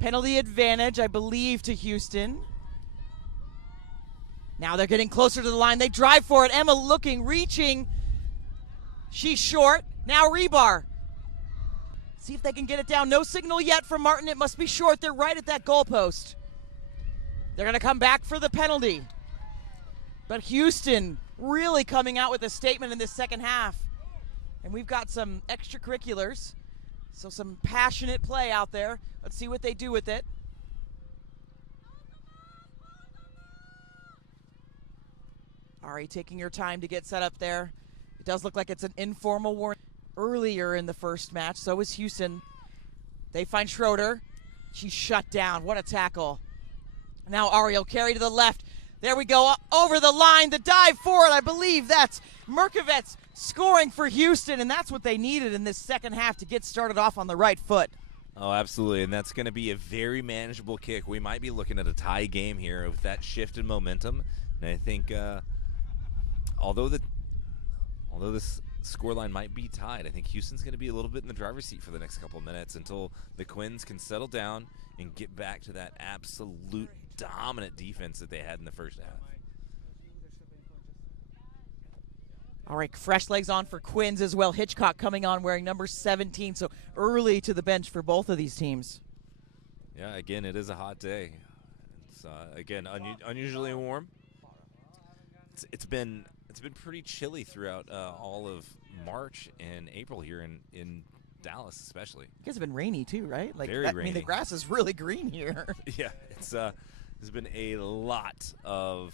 Penalty advantage, I believe, to Houston. Now they're getting closer to the line. They drive for it. Emma looking, reaching. She's short. Now rebar. See if they can get it down. No signal yet from Martin. It must be short. They're right at that goalpost. They're going to come back for the penalty. But Houston really coming out with a statement in this second half. And we've got some extracurriculars. So some passionate play out there. Let's see what they do with it. Ari taking her time to get set up there. It does look like it's an informal warning earlier in the first match. So is Houston. They find Schroeder. She's shut down. What a tackle. Now Ari will carry to the left. There we go, over the line, the dive for it. I believe that's Merkovets scoring for Houston, and that's what they needed in this second half to get started off on the right foot. Oh, absolutely, and that's going to be a very manageable kick. We might be looking at a tie game here with that shift in momentum, and I think although this scoreline might be tied, I think Houston's going to be a little bit in the driver's seat for the next couple of minutes until the Quins can settle down and get back to that absolute dominant defense that they had in the first half. All right, fresh legs on for Quins as well. Hitchcock coming on wearing number 17, so early to the bench for both of these teams. Yeah, again, it is a hot day. It's again unusually warm. It's been pretty chilly throughout all of March and April here in Dallas, especially. You guys have been rainy too, right? Like Very rainy. I mean, the grass is really green here. Yeah, there's been a lot of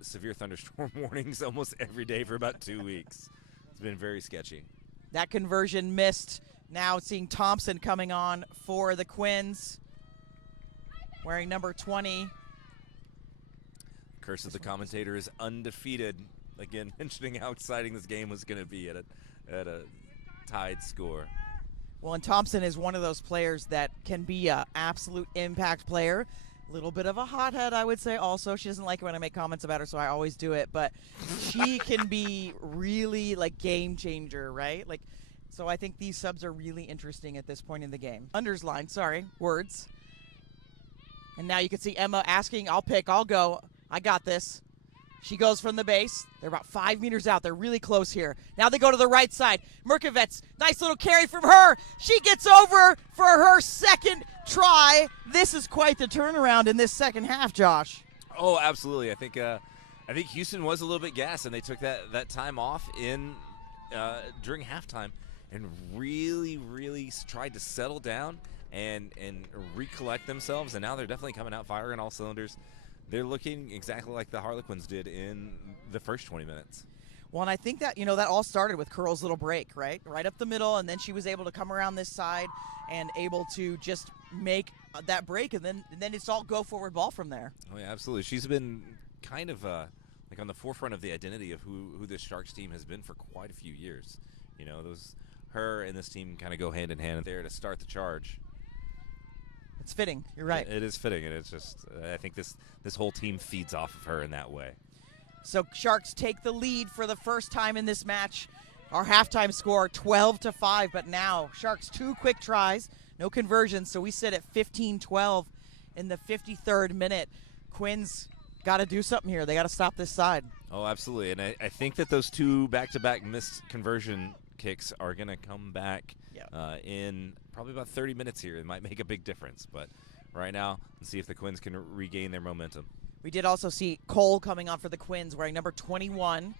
severe thunderstorm warnings almost every day for about 2 weeks. It's been very sketchy. That conversion missed. Now seeing Thompson coming on for the Quins, wearing number 20. Curse of the commentator is undefeated. Again, mentioning how exciting this game was going to be at a tied score. Well, and Thompson is one of those players that can be an absolute impact player. A little bit of a hothead, I would say. Also, she doesn't like it when I make comments about her, so I always do it. But she can be really like game changer, right? Like, so I think these subs are really interesting at this point in the game. Unders line, sorry, words. And now you can see Emma asking, "I'll pick, I'll go, I got this." She goes from the base. They're about 5 meters out. They're really close here. Now they go to the right side. Merkovets, nice little carry from her. She gets over for her second try. This is quite the turnaround in this second half, Josh. Oh, absolutely. I think Houston was a little bit gassed, and they took that time off during halftime and really tried to settle down and recollect themselves. And now they're definitely coming out firing all cylinders. They're looking exactly like the Harlequins did in the first 20 minutes. Well, and I think that, that all started with Curl's little break, right? Right up the middle, and then she was able to come around this side and able to just make that break, and then it's all go-forward ball from there. Oh, yeah, absolutely. She's been kind of like on the forefront of the identity of who this Sharks team has been for quite a few years. Her and this team kind of go hand in hand there to start the charge. It's fitting. You're right. It is fitting, and it's just I think this whole team feeds off of her in that way. So Sharks take the lead for the first time in this match. Our halftime score 12-5, but now Sharks 2 quick tries, no conversions, so we sit at 15-12 in the 53rd minute. Quins got to do something here. They got to stop this side. Oh, absolutely, and I think that those 2 back-to-back missed conversion kicks are going to come back in probably about 30 minutes here. It might make a big difference, but right now, let's see if the Quins can regain their momentum. We did also see Cole coming on for the Quins wearing number 21,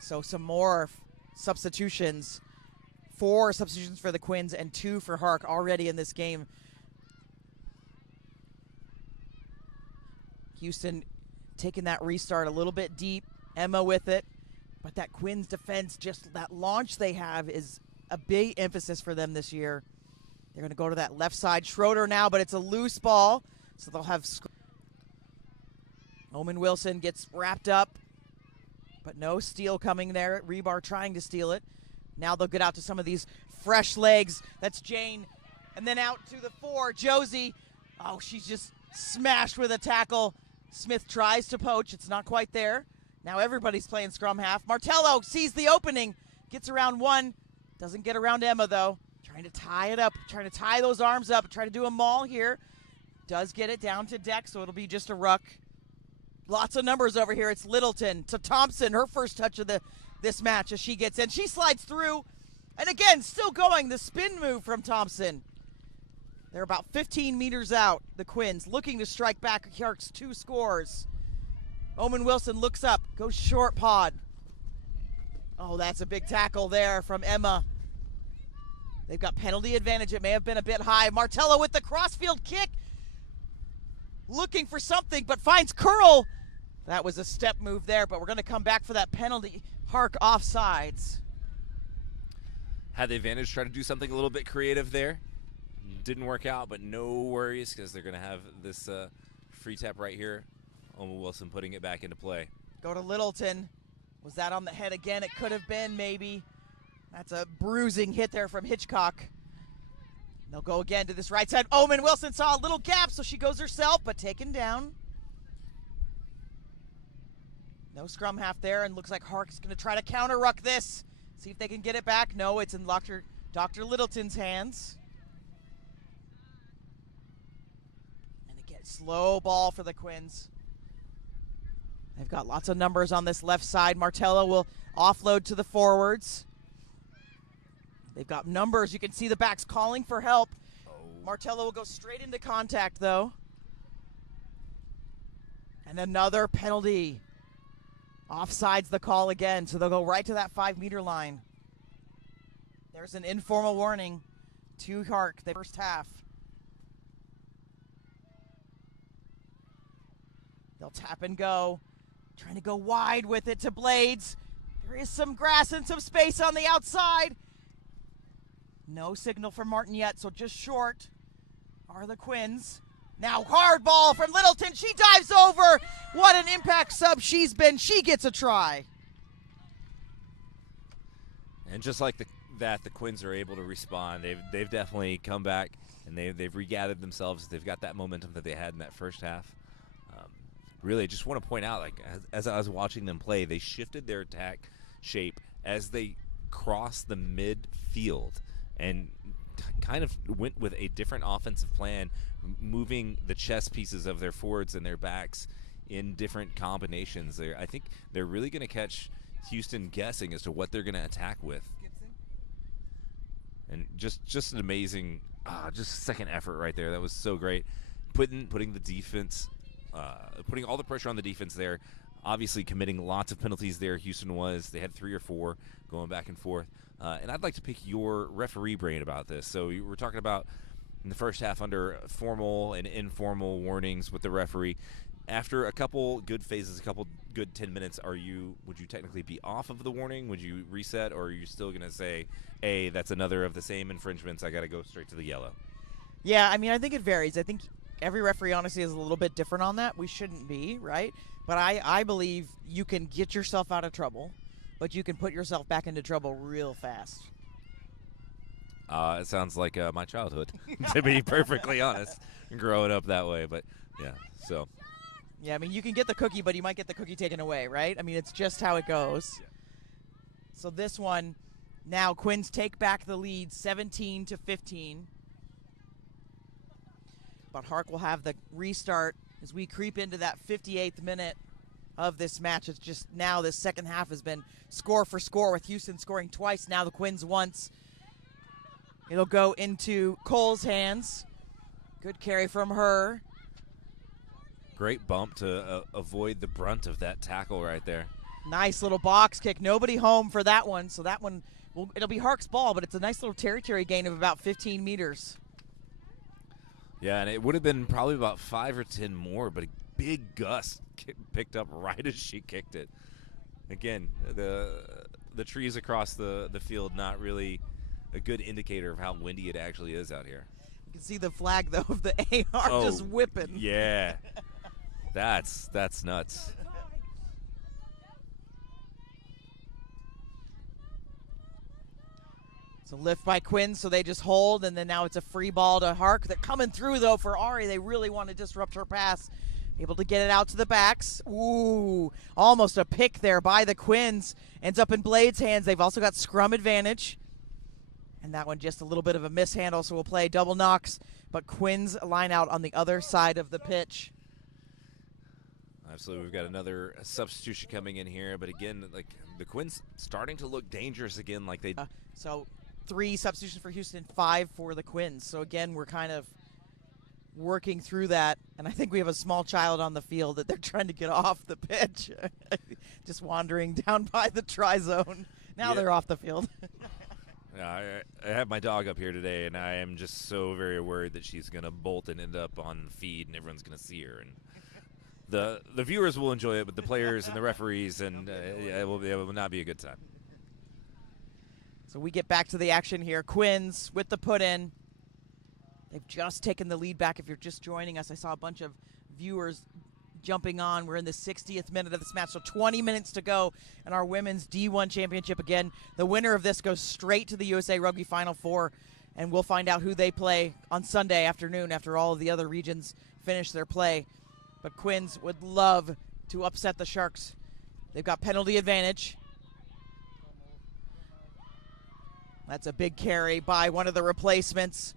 so some more substitutions. 4 substitutions for the Quins and 2 for Hark already in this game. Houston taking that restart a little bit deep. Emma with it. But that Quins defense, just that launch they have is a big emphasis for them this year. They're going to go to that left side. Schroeder now, but it's a loose ball. So they'll have Omen Wilson gets wrapped up. But no steal coming there. Rebar trying to steal it. Now they'll get out to some of these fresh legs. That's Jane. And then out to the 4, Josie. Oh, she's just smashed with a tackle. Smith tries to poach. It's not quite there. Now everybody's playing scrum half. Martello sees the opening. Gets around 1. Doesn't get around Emma, though. Trying to tie it up. Trying to tie those arms up. Try to do a maul here. Does get it down to deck, so it'll be just a ruck. Lots of numbers over here. It's Littleton to Thompson. Her first touch of this match as she gets in. She slides through. And again, still going. The spin move from Thompson. They're about 15 meters out, the Quins, looking to strike back Sharks 2 scores. Omen Wilson looks up, goes short pod. Oh, that's a big tackle there from Emma. They've got penalty advantage. It may have been a bit high. Martello with the crossfield kick. Looking for something, but finds curl. That was a step move there, but we're going to come back for that penalty. Hark offsides. Had the advantage, try to do something a little bit creative there. Didn't work out, but no worries because they're going to have this free tap right here. Omen Wilson putting it back into play. Go to Littleton. Was that on the head again? It could have been, maybe. That's a bruising hit there from Hitchcock. They'll go again to this right side. Omen Wilson saw a little gap, so she goes herself, but taken down. No scrum half there, and looks like Hark's going to try to counter ruck this. See if they can get it back. No, it's in Dr. Littleton's hands. And again, slow ball for the Quins. They've got lots of numbers on this left side. Martello will offload to the forwards. They've got numbers. You can see the backs calling for help. Oh. Martello will go straight into contact, though. And another penalty. Offsides the call again, so they'll go right to that 5-meter line. There's an informal warning to Hark, the first half. They'll tap and go. Trying to go wide with it to Blades. There is some grass and some space on the outside. No signal from Martin yet, so just short are the Quins. Now hard ball from Littleton. She dives over. What an impact sub she's been. She gets a try. And just like that, the Quins are able to respond. They've definitely come back, and they've regathered themselves. They've got that momentum that they had in that first half. Really, I just want to point out, like as I was watching them play, they shifted their attack shape as they crossed the midfield and kind of went with a different offensive plan, moving the chess pieces of their forwards and their backs in different combinations. I think they're really going to catch Houston guessing as to what they're going to attack with. And just an amazing, just second effort right there. That was so great. Putting the defense, putting all the pressure on the defense there. Obviously committing lots of penalties there. Houston was. They had 3 or 4 going back and forth. And I'd like to pick your referee brain about this. So we're talking about in the first half under formal and informal warnings with the referee. After a couple good phases, a couple good 10 minutes, would you technically be off of the warning? Would you reset, or are you still going to say, hey, that's another of the same infringements, I got to go straight to the yellow? Yeah, I mean, I think it varies. I think every referee honestly is a little bit different on that. We shouldn't be, right? But I believe you can get yourself out of trouble, but you can put yourself back into trouble real fast. It sounds like my childhood, to be perfectly honest, growing up that way. But, yeah, so. Yeah, I mean, you can get the cookie, but you might get the cookie taken away, right? I mean, it's just how it goes. Yeah. So this one, now Quins take back the lead 17-15. But Hark will have the restart as we creep into that 58th minute of this match. It's just now this second half has been score for score with Houston scoring twice. Now the Quins once. It'll go into Cole's hands. Good carry from her. Great bump to avoid the brunt of that tackle right there. Nice little box kick. Nobody home for that one, so that one Well, it'll be Hark's ball, but it's a nice little territory gain of about 15 meters. Yeah, and it would have been probably about 5 or 10 more, but a big gust picked up right as she kicked it. Again, the trees across the field, not really a good indicator of how windy it actually is out here. You can see the flag, though, of the AR just whipping. Yeah. That's nuts. It's a lift by Quins, so they just hold, and then now it's a free ball to Hark. They're coming through, though, for Ari. They really want to disrupt her pass. Able to get it out to the backs. Ooh, almost a pick there by the Quins. Ends up in Blade's hands. They've also got scrum advantage. And that one just a little bit of a mishandle, so we'll play double knocks. But Quins line out on the other side of the pitch. Absolutely, we've got another substitution coming in here, but again, like the Quins starting to look dangerous again, like they. So 3 substitutions for Houston, 5 for the Quins. So again, we're kind of working through that, and I think we have a small child on the field that they're trying to get off the pitch, just wandering down by the try zone. Now they're off the field. I have my dog up here today, and I am just so very worried that she's going to bolt and end up on feed, and everyone's going to see her. And the viewers will enjoy it, but the players and the referees, and it will not be a good time. So we get back to the action here. Quins with the put-in. They've just taken the lead back. If you're just joining us, I saw a bunch of viewers jumping on. We're in the 60th minute of this match, so 20 minutes to go in our women's D1 championship. Again, the winner of this goes straight to the USA Rugby Final Four, and we'll find out who they play on Sunday afternoon after all of the other regions finish their play. But Quins would love to upset the Sharks. They've got penalty advantage. That's a big carry by one of the replacements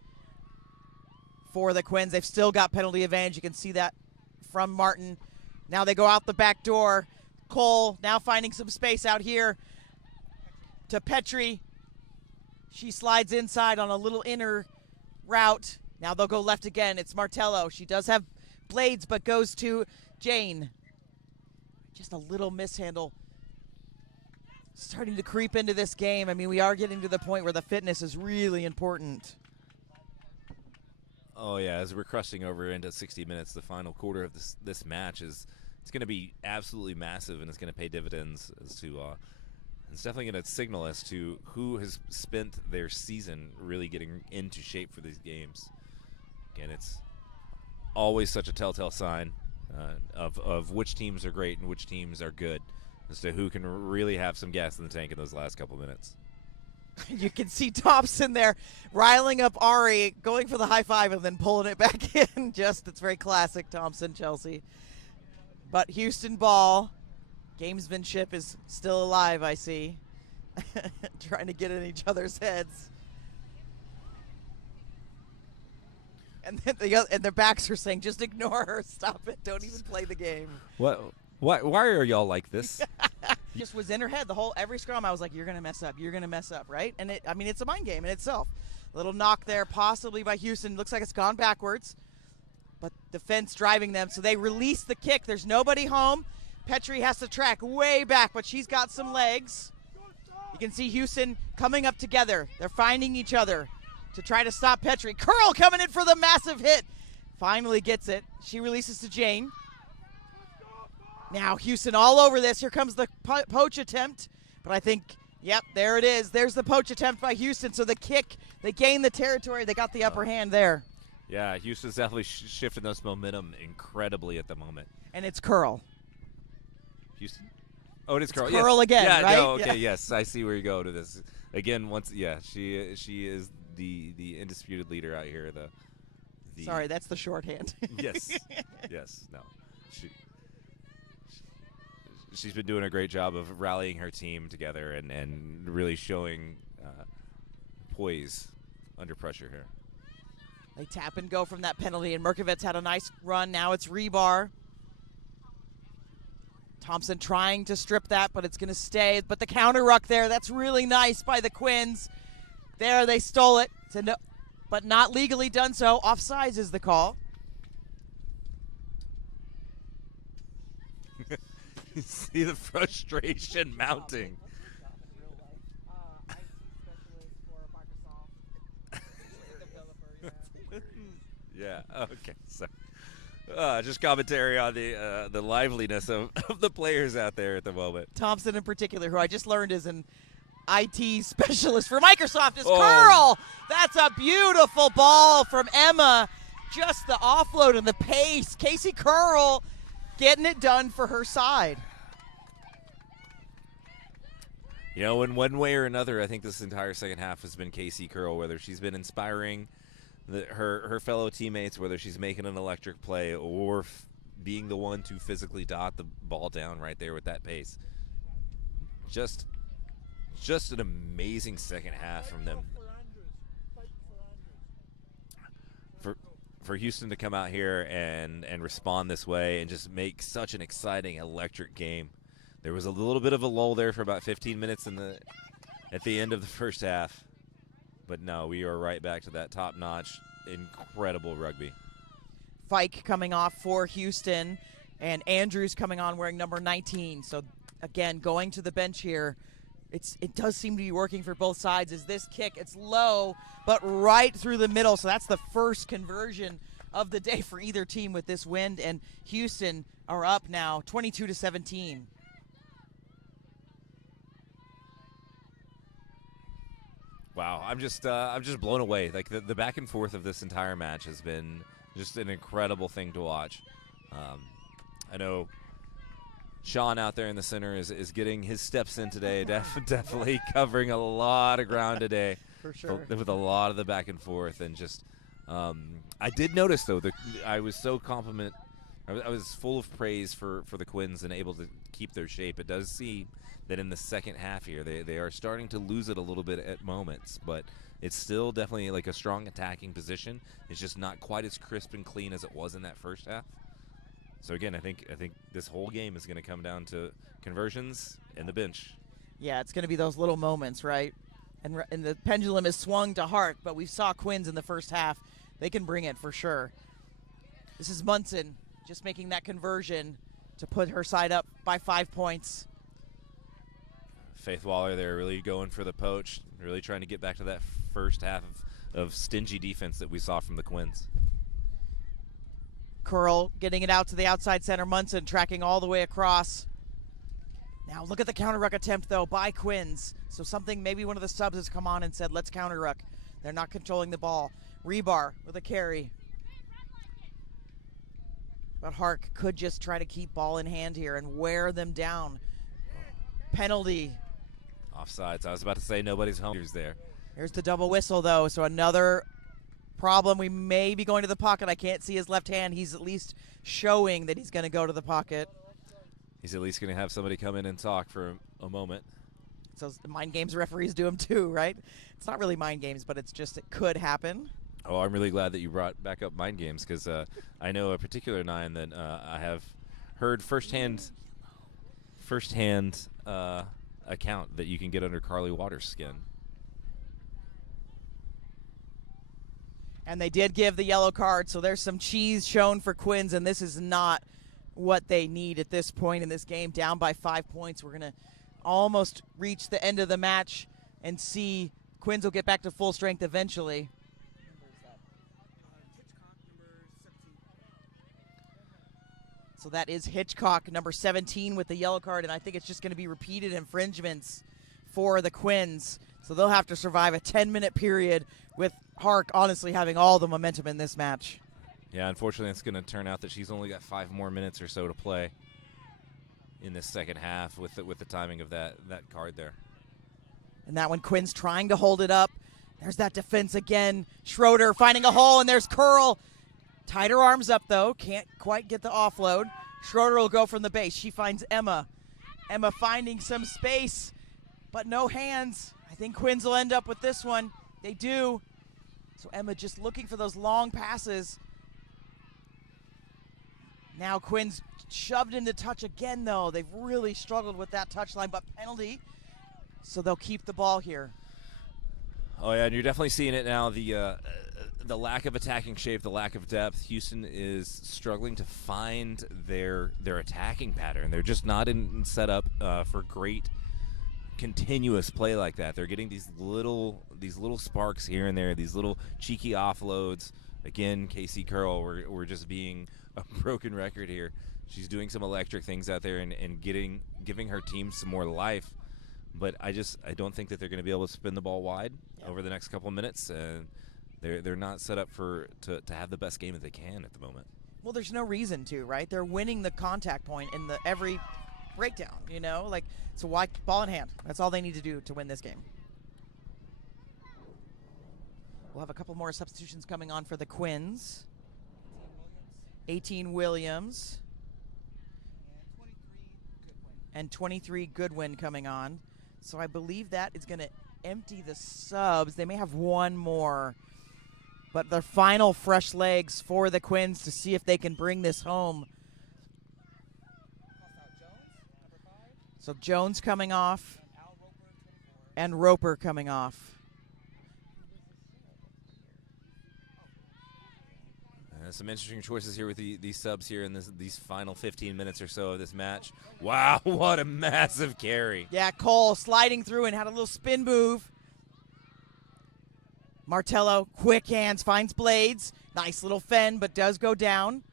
for the Quins. They've still got penalty advantage. You can see that from Martin. Now they go out the back door. Cole now finding some space out here to Petrie. She slides inside on a little inner route. Now they'll go left again. It's Martello. She does have blades, but goes to Jane. Just a little mishandle. Starting to creep into this game. I mean, we are getting to the point where the fitness is really important. Oh yeah, as we're crushing over into 60 minutes, the final quarter of this match it's going to be absolutely massive, and it's going to pay dividends as to it's definitely going to signal as to who has spent their season really getting into shape for these games. Again, it's always such a telltale sign of which teams are great and which teams are good, as to who can really have some gas in the tank in those last couple minutes. You can see Thompson there riling up Ari, going for the high five and then pulling it back in. It's very classic Thompson, Chelsea. But Houston ball. Gamesmanship is still alive, I see. Trying to get in each other's heads. And then their backs are saying, just ignore her, stop it, don't even play the game. What? Why are y'all like this? Just was in her head every scrum. I was like, you're gonna mess up, right? And it's a mind game in itself. Little knock there, possibly by Houston. Looks like it's gone backwards, but defense driving them, so they release the kick. There's nobody home. Petrie has to track way back, but she's got some legs. You can see Houston coming up together. They're finding each other to try to stop Petrie. Curl coming in for the massive hit. Finally gets it. She releases to Jane. Now Houston all over this. Here comes the poach attempt. But I think, yep, there it is. There's the poach attempt by Houston. So the kick, they gain the territory. They got the upper hand there. Yeah, Houston's definitely shifting this momentum incredibly at the moment. And it's curl. Houston? Oh, it is curl. Curl yes. again, yeah, right? No, okay, yes. I see where you go to this. Again, she is the undisputed leader out here. The Sorry, that's the shorthand. Yes. Yes. No. She's been doing a great job of rallying her team together and really showing poise under pressure here. They tap and go from that penalty, and Merkovitz had a nice run. Now it's rebar. Thompson trying to strip that, but it's going to stay. But the counter ruck there, that's really nice by the Quins. There, they stole it, but not legally done so. Offsides is the call. You see the frustration mounting. Yeah. Okay. So, just commentary on the liveliness of the players out there at the moment. Thompson in particular, who I just learned is an IT specialist for Microsoft, is Oh. curl. That's a beautiful ball from Emma. Just the offload and the pace. Casey Curl getting it done for her side. You know, in one way or another, I think this entire second half has been Casey Curl, whether she's been inspiring her fellow teammates, whether she's making an electric play or being the one to physically dot the ball down right there with that pace. Just an amazing second half from them. For Houston to come out here and respond this way and just make such an exciting, electric game. There was a little bit of a lull there for about 15 minutes at the end of the first half. But no, we are right back to that top-notch, incredible rugby. Fike coming off for Houston, and Andrews coming on wearing number 19. So, again, going to the bench here, it does seem to be working for both sides. Is this kick? It's low, but right through the middle. So that's the first conversion of the day for either team with this wind. And Houston are up now, 22-17. Wow, I'm just blown away. Like the back and forth of this entire match has been just an incredible thing to watch. I know Sean out there in the center is getting his steps in today. Definitely covering a lot of ground today. For sure. With a lot of the back and forth, and just I did notice though I was so I was full of praise for the Quins and able to keep their shape. It does seem that in the second half here they are starting to lose it a little bit at moments, but it's still definitely like a strong attacking position. It's just not quite as crisp and clean as it was in that first half. So again, I think this whole game is going to come down to conversions and the bench. Yeah, it's going to be those little moments, right? And the pendulum is swung to Hart, but we saw Quins in the first half. They can bring it for sure. This is Munson just making that conversion to put her side up by 5 points. Faith Waller there really going for the poach, really trying to get back to that first half of stingy defense that we saw from the Quins. Curl getting it out to the outside center. Munson tracking all the way across. Now look at the counter ruck attempt though by Quins. So something, maybe one of the subs has come on and said, let's counter ruck. They're not controlling the ball. Rebar with a carry. But Hark could just try to keep ball in hand here and wear them down. Penalty. Offsides. I was about to say nobody's home. Here's there. Here's the double whistle though. So another problem. We may be going to the pocket. I can't see his left hand. He's at least showing that he's going to go to the pocket. He's at least going to have somebody come in and talk for a moment. So the mind games referees do them too, right? It's not really mind games, but it's just it could happen. Oh, I'm really glad that you brought back up mind games because I know a particular 9 that I have heard firsthand account that you can get under Carly Waters' skin. And they did give the yellow card, so there's some cheese shown for Quins, and this is not what they need at this point in this game. Down by 5 points. We're going to almost reach the end of the match and see Quins will get back to full strength eventually. So that is Hitchcock, number 17 with the yellow card, and I think it's just going to be repeated infringements for the Quins. So they'll have to survive a 10-minute period with Hark honestly having all the momentum in this match. Yeah, unfortunately it's going to turn out that she's only got 5 more minutes or so to play in this second half with the timing of that card there. And that one, Quins trying to hold it up. There's that defense again. Schroeder finding a hole, and there's Curl. Tied her arms up, though. Can't quite get the offload. Schroeder will go from the base. She finds Emma. Emma finding some space, but no hands. I think Quins will end up with this one. They do. So Emma just looking for those long passes. Now Quins shoved into touch again, though. They've really struggled with that touch line, but penalty. So they'll keep the ball here. Oh, yeah, and you're definitely seeing it now. The lack of attacking shape, the lack of depth. Houston is struggling to find their attacking pattern. They're just not in setup for great continuous play like that. They're getting these little sparks here and there, these little cheeky offloads, again, Casey Curl, we're just being a broken record here. She's doing some electric things out there and giving her team some more life. But I don't think that they're going to be able to spin the ball wide over the next couple of minutes. They're not set up to have the best game that they can at the moment. Well, there's no reason to, right? They're winning the contact point in every breakdown, you know? Like, so why ball in hand? That's all they need to do to win this game. We'll have a couple more substitutions coming on for the Quins. 18 Williams. And 23 Goodwin coming on. So I believe that is going to empty the subs. They may have one more. But their final fresh legs for the Quins to see if they can bring this home. So Jones coming off. And Roper coming off. Some interesting choices here with these subs here in these final 15 minutes or so of this match. Wow, what a massive carry. Yeah, Cole sliding through and had a little spin move. Martello, quick hands, finds Blades. Nice little fend, but does go down.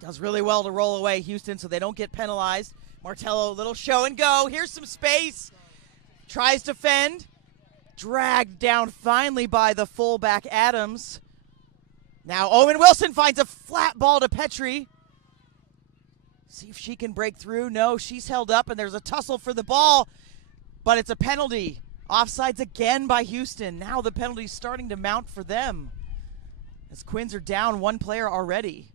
Does really well to roll away Houston so they don't get penalized. Martello, little show and go. Here's some space. Tries to fend. Dragged down finally by the fullback Adams. Now Owen Wilson finds a flat ball to Petrie. See if she can break through. No, she's held up, and there's a tussle for the ball, but it's a penalty. Offsides again by Houston. Now the penalty's starting to mount for them, as Quins are down one player already.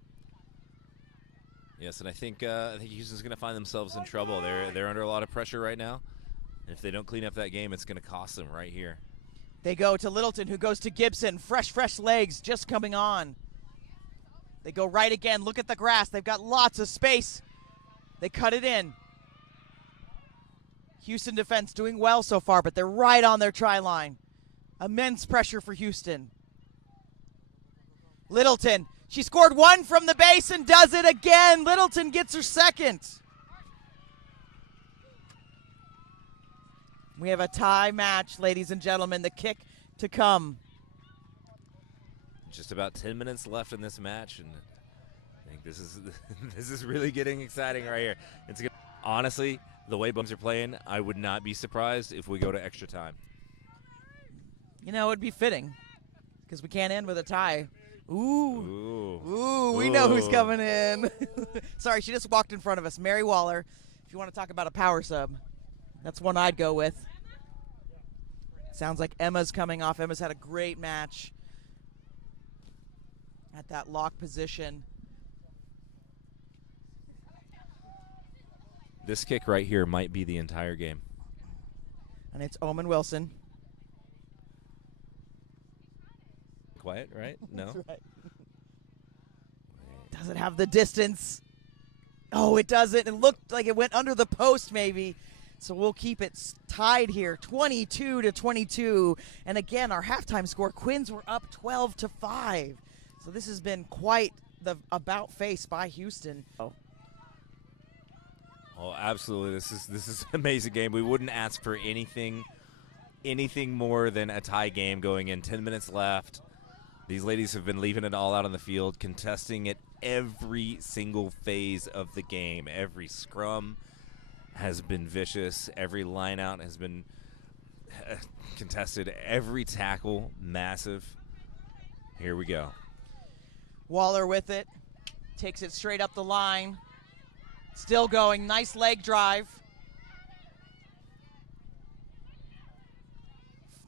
Yes, and I think Houston's going to find themselves in trouble. They're under a lot of pressure right now. And if they don't clean up that game, it's going to cost them right here. They go to Littleton, who goes to Gibson. Fresh legs just coming on. They go right again. Look at the grass. They've got lots of space. They cut it in. Houston defense doing well so far, but they're right on their try line. Immense pressure for Houston. Littleton. She scored one from the base and does it again. Littleton gets her second. We have a tie match, ladies and gentlemen. The kick to come. Just about 10 minutes left in this match, and I think this is really getting exciting right here. Honestly, the way Bums are playing, I would not be surprised if we go to extra time. You know, it'd be fitting, because we can't end with a tie. Ooh, we know who's coming in. Sorry, she just walked in front of us. Mary Waller, if you want to talk about a power sub, that's one I'd go with. Sounds like Emma's coming off. Emma's had a great match at that lock position. This kick right here might be the entire game. And it's Omen Wilson. Quiet, right? No? That's right. Does it have the distance? Oh, it doesn't. It looked like it went under the post maybe. So we'll keep it tied here, 22-22. And again, our halftime score, Quins were up 12-5. So this has been quite the about face by Houston. Oh, absolutely. This is an amazing game. We wouldn't ask for anything more than a tie game going in. 10 minutes left. These ladies have been leaving it all out on the field, contesting it every single phase of the game. Every scrum has been vicious. Every line out has been contested. Every tackle, massive. Here we go. Waller with it. Takes it straight up the line. Still going. Nice leg drive.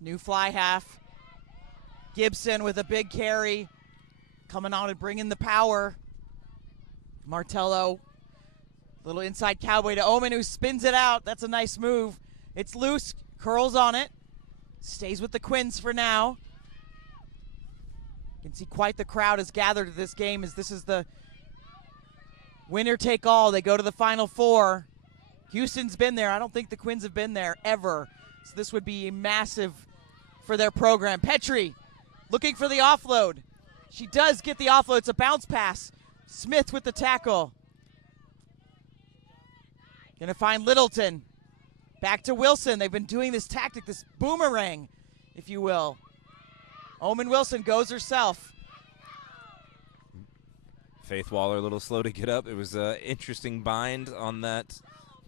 New fly half. Gibson with a big carry. Coming on and bringing the power. Martello. Little inside cowboy to Omen, who spins it out. That's a nice move. It's loose. Curls on it. Stays with the Quins for now. You can see quite the crowd has gathered at this game, as this is the winner take all. They go to the Final Four. Houston's been there. I don't think the Quins have been there ever. So this would be massive for their program. Petrie looking for the offload. She does get the offload. It's a bounce pass. Smith with the tackle. Gonna find Littleton. Back to Wilson. They've been doing this tactic, this boomerang, if you will. Omen Wilson goes herself. Faith Waller a little slow to get up. It was an interesting bind on that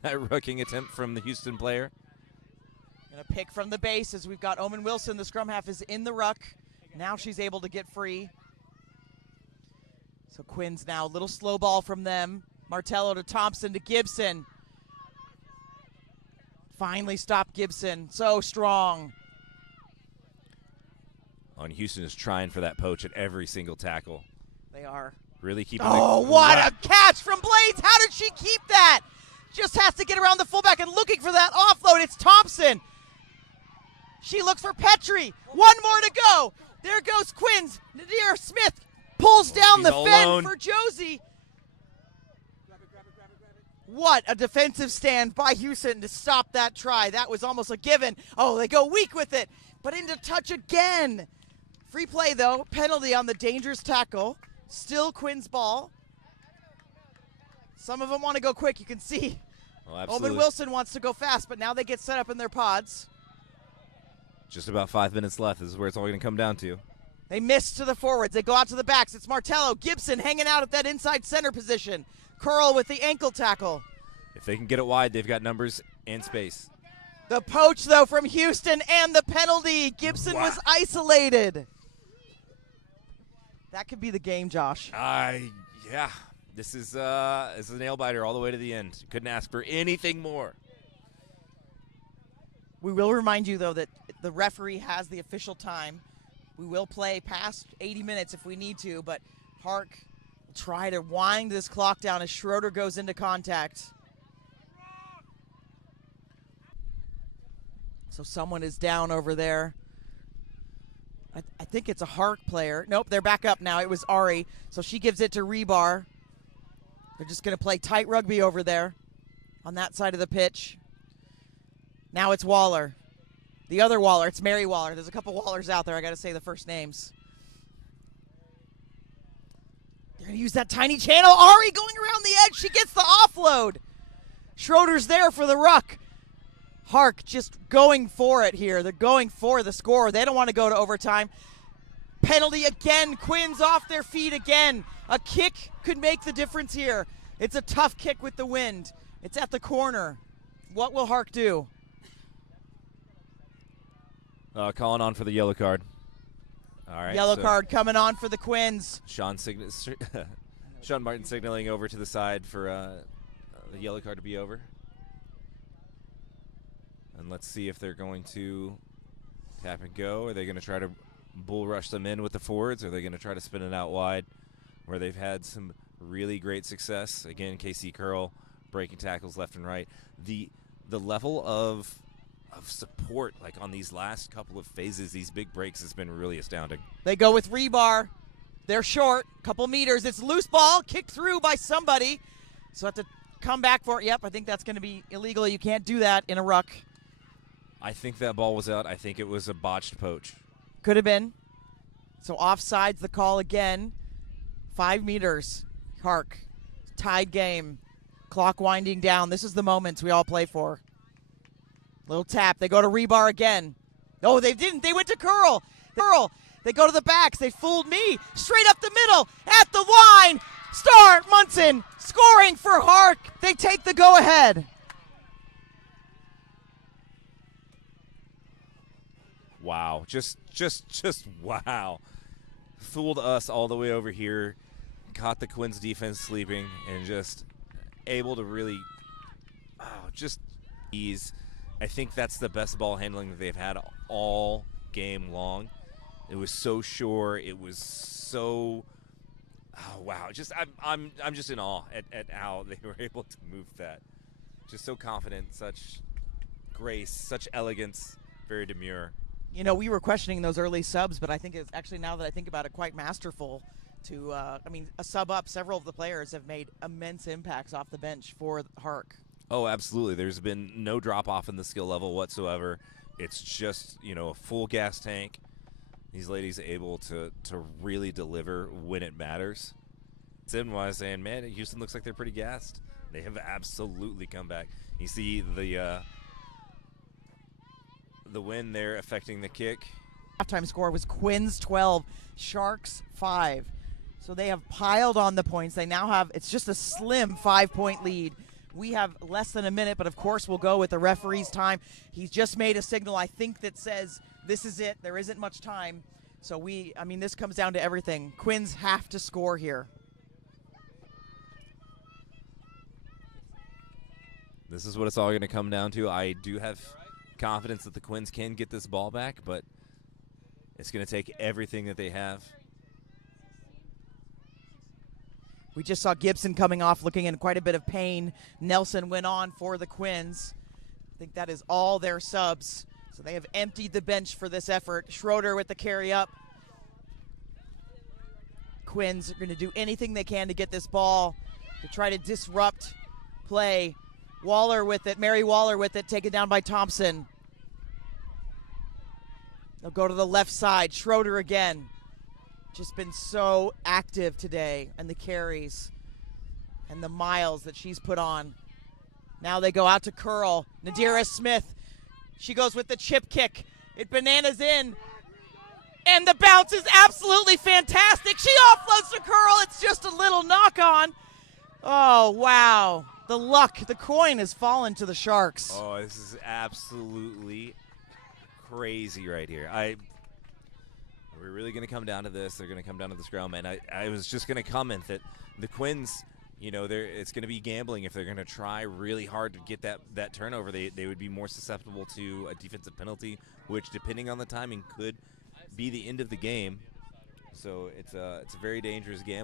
rucking attempt from the Houston player. Gonna pick from the base as we've got Omen Wilson. The scrum half is in the ruck. Now she's able to get free. So Quins now, a little slow ball from them. Martello to Thompson to Gibson. Finally stopped Gibson. So strong. On Houston is trying for that poach at every single tackle. They are. Really keeping what a catch from Blades. How did she keep that? Just has to get around the fullback and looking for that offload. It's Thompson. She looks for Petrie. One more to go. There goes Quins. Nadir Smith pulls down the fence for Josie. What a defensive stand by Houston to stop that try. That was almost a given. Oh, they go weak with it, but into touch again. Free play, though. Penalty on the dangerous tackle. Still Quins' ball. Some of them want to go quick. You can see Omen Wilson wants to go fast, but now they get set up in their pods. Just about 5 minutes left. This is where it's all going to come down to. They miss to the forwards. They go out to the backs. It's Martello. Gibson hanging out at that inside center position. Curl with the ankle tackle. If they can get it wide, they've got numbers and space. The poach, though, from Houston and the penalty. Gibson was isolated. That could be the game, Josh. Yeah. This is a nail biter all the way to the end. Couldn't ask for anything more. We will remind you, though, that the referee has the official time. We will play past 80 minutes if we need to, but Hark will try to wind this clock down as Schroeder goes into contact. So someone is down over there. I think it's a Hark player. Nope, they're back up now. It was Ari. So she gives it to Rebar. They're just going to play tight rugby over there on that side of the pitch. Now it's Waller. The other Waller. It's Mary Waller. There's a couple Wallers out there. I got to say the first names. They're going to use that tiny channel. Ari going around the edge. She gets the offload. Schroeder's there for the ruck. Hark just going for it here. They're going for the score. They don't want to go to overtime. Penalty again. Quins off their feet again. A kick could make the difference here. It's a tough kick with the wind. It's at the corner. What will Hark do? Calling on for the yellow card. All right. Yellow card coming on for the Quins. Sean Martin signaling over to the side for the yellow card to be over. And let's see if they're going to tap and go. Are they going to try to bull rush them in with the forwards? Or are they going to try to spin it out wide where they've had some really great success? Again, KC Curl breaking tackles left and right. The level of support, like on these last couple of phases, these big breaks, has been really astounding. They go with Rebar. They're short, couple meters. It's loose ball, kicked through by somebody. So have to come back for it. Yep, I think that's going to be illegal. You can't do that in a ruck. I think that ball was out. I think it was a botched poach. Could have been. So offsides the call again. 5 meters. Hark. Tied game. Clock winding down. This is the moments we all play for. Little tap. They go to Rebar again. Oh, they didn't. They went to Curl. They go to the backs. They fooled me. Straight up the middle. At the line. Star Munson scoring for Hark. They take the go-ahead. Wow. Just wow. Fooled us all the way over here. Caught the Quins defense sleeping and just able to really just ease. I think that's the best ball handling that they've had all game long. It was so sure. It was so wow. Just I'm just in awe at how they were able to move that. Just so confident, such grace, such elegance, very demure. You know, we were questioning those early subs, but I think it's actually, now that I think about it, quite masterful to, a sub up. Several of the players have made immense impacts off the bench for Hark. Oh, absolutely. There's been no drop-off in the skill level whatsoever. It's just, a full gas tank. These ladies able to really deliver when it matters. Sim was saying, man, Houston looks like they're pretty gassed. They have absolutely come back. You see the wind there affecting the kick. Halftime score was Quins 12, Sharks 5. So they have piled on the points. They now have, it's just a slim 5-point lead. We have less than a minute, but of course we'll go with the referee's time. He's just made a signal, I think, that says this is it. There isn't much time. So this comes down to everything. Quins have to score here. This is what it's all going to come down to. I do have confidence that the Quins can get this ball back, but it's going to take everything that they have. We just saw Gibson coming off looking in quite a bit of pain. Nelson went on for the Quins. I think that is all their subs. So they have emptied the bench for this effort. Schroeder with the carry up. Quins are going to do anything they can to get this ball to try to disrupt play. Waller with it, Mary Waller with it, taken down by Thompson. They'll go to the left side. Schroeder again. Just been so active today, and the carries and the miles that she's put on. Now they go out to curl. Nadira Smith, she goes with the chip kick. It bananas in, and the bounce is absolutely fantastic. She offloads to curl. It's just a little knock on. Oh, wow. The luck, the coin has fallen to the Sharks. Oh, this is absolutely crazy right here. We're really going to come down to this. They're going to come down to the scrum. And I was just going to comment that the Quins, it's going to be gambling if they're going to try really hard to get that turnover. They would be more susceptible to a defensive penalty, which, depending on the timing, could be the end of the game. So it's a very dangerous gamble.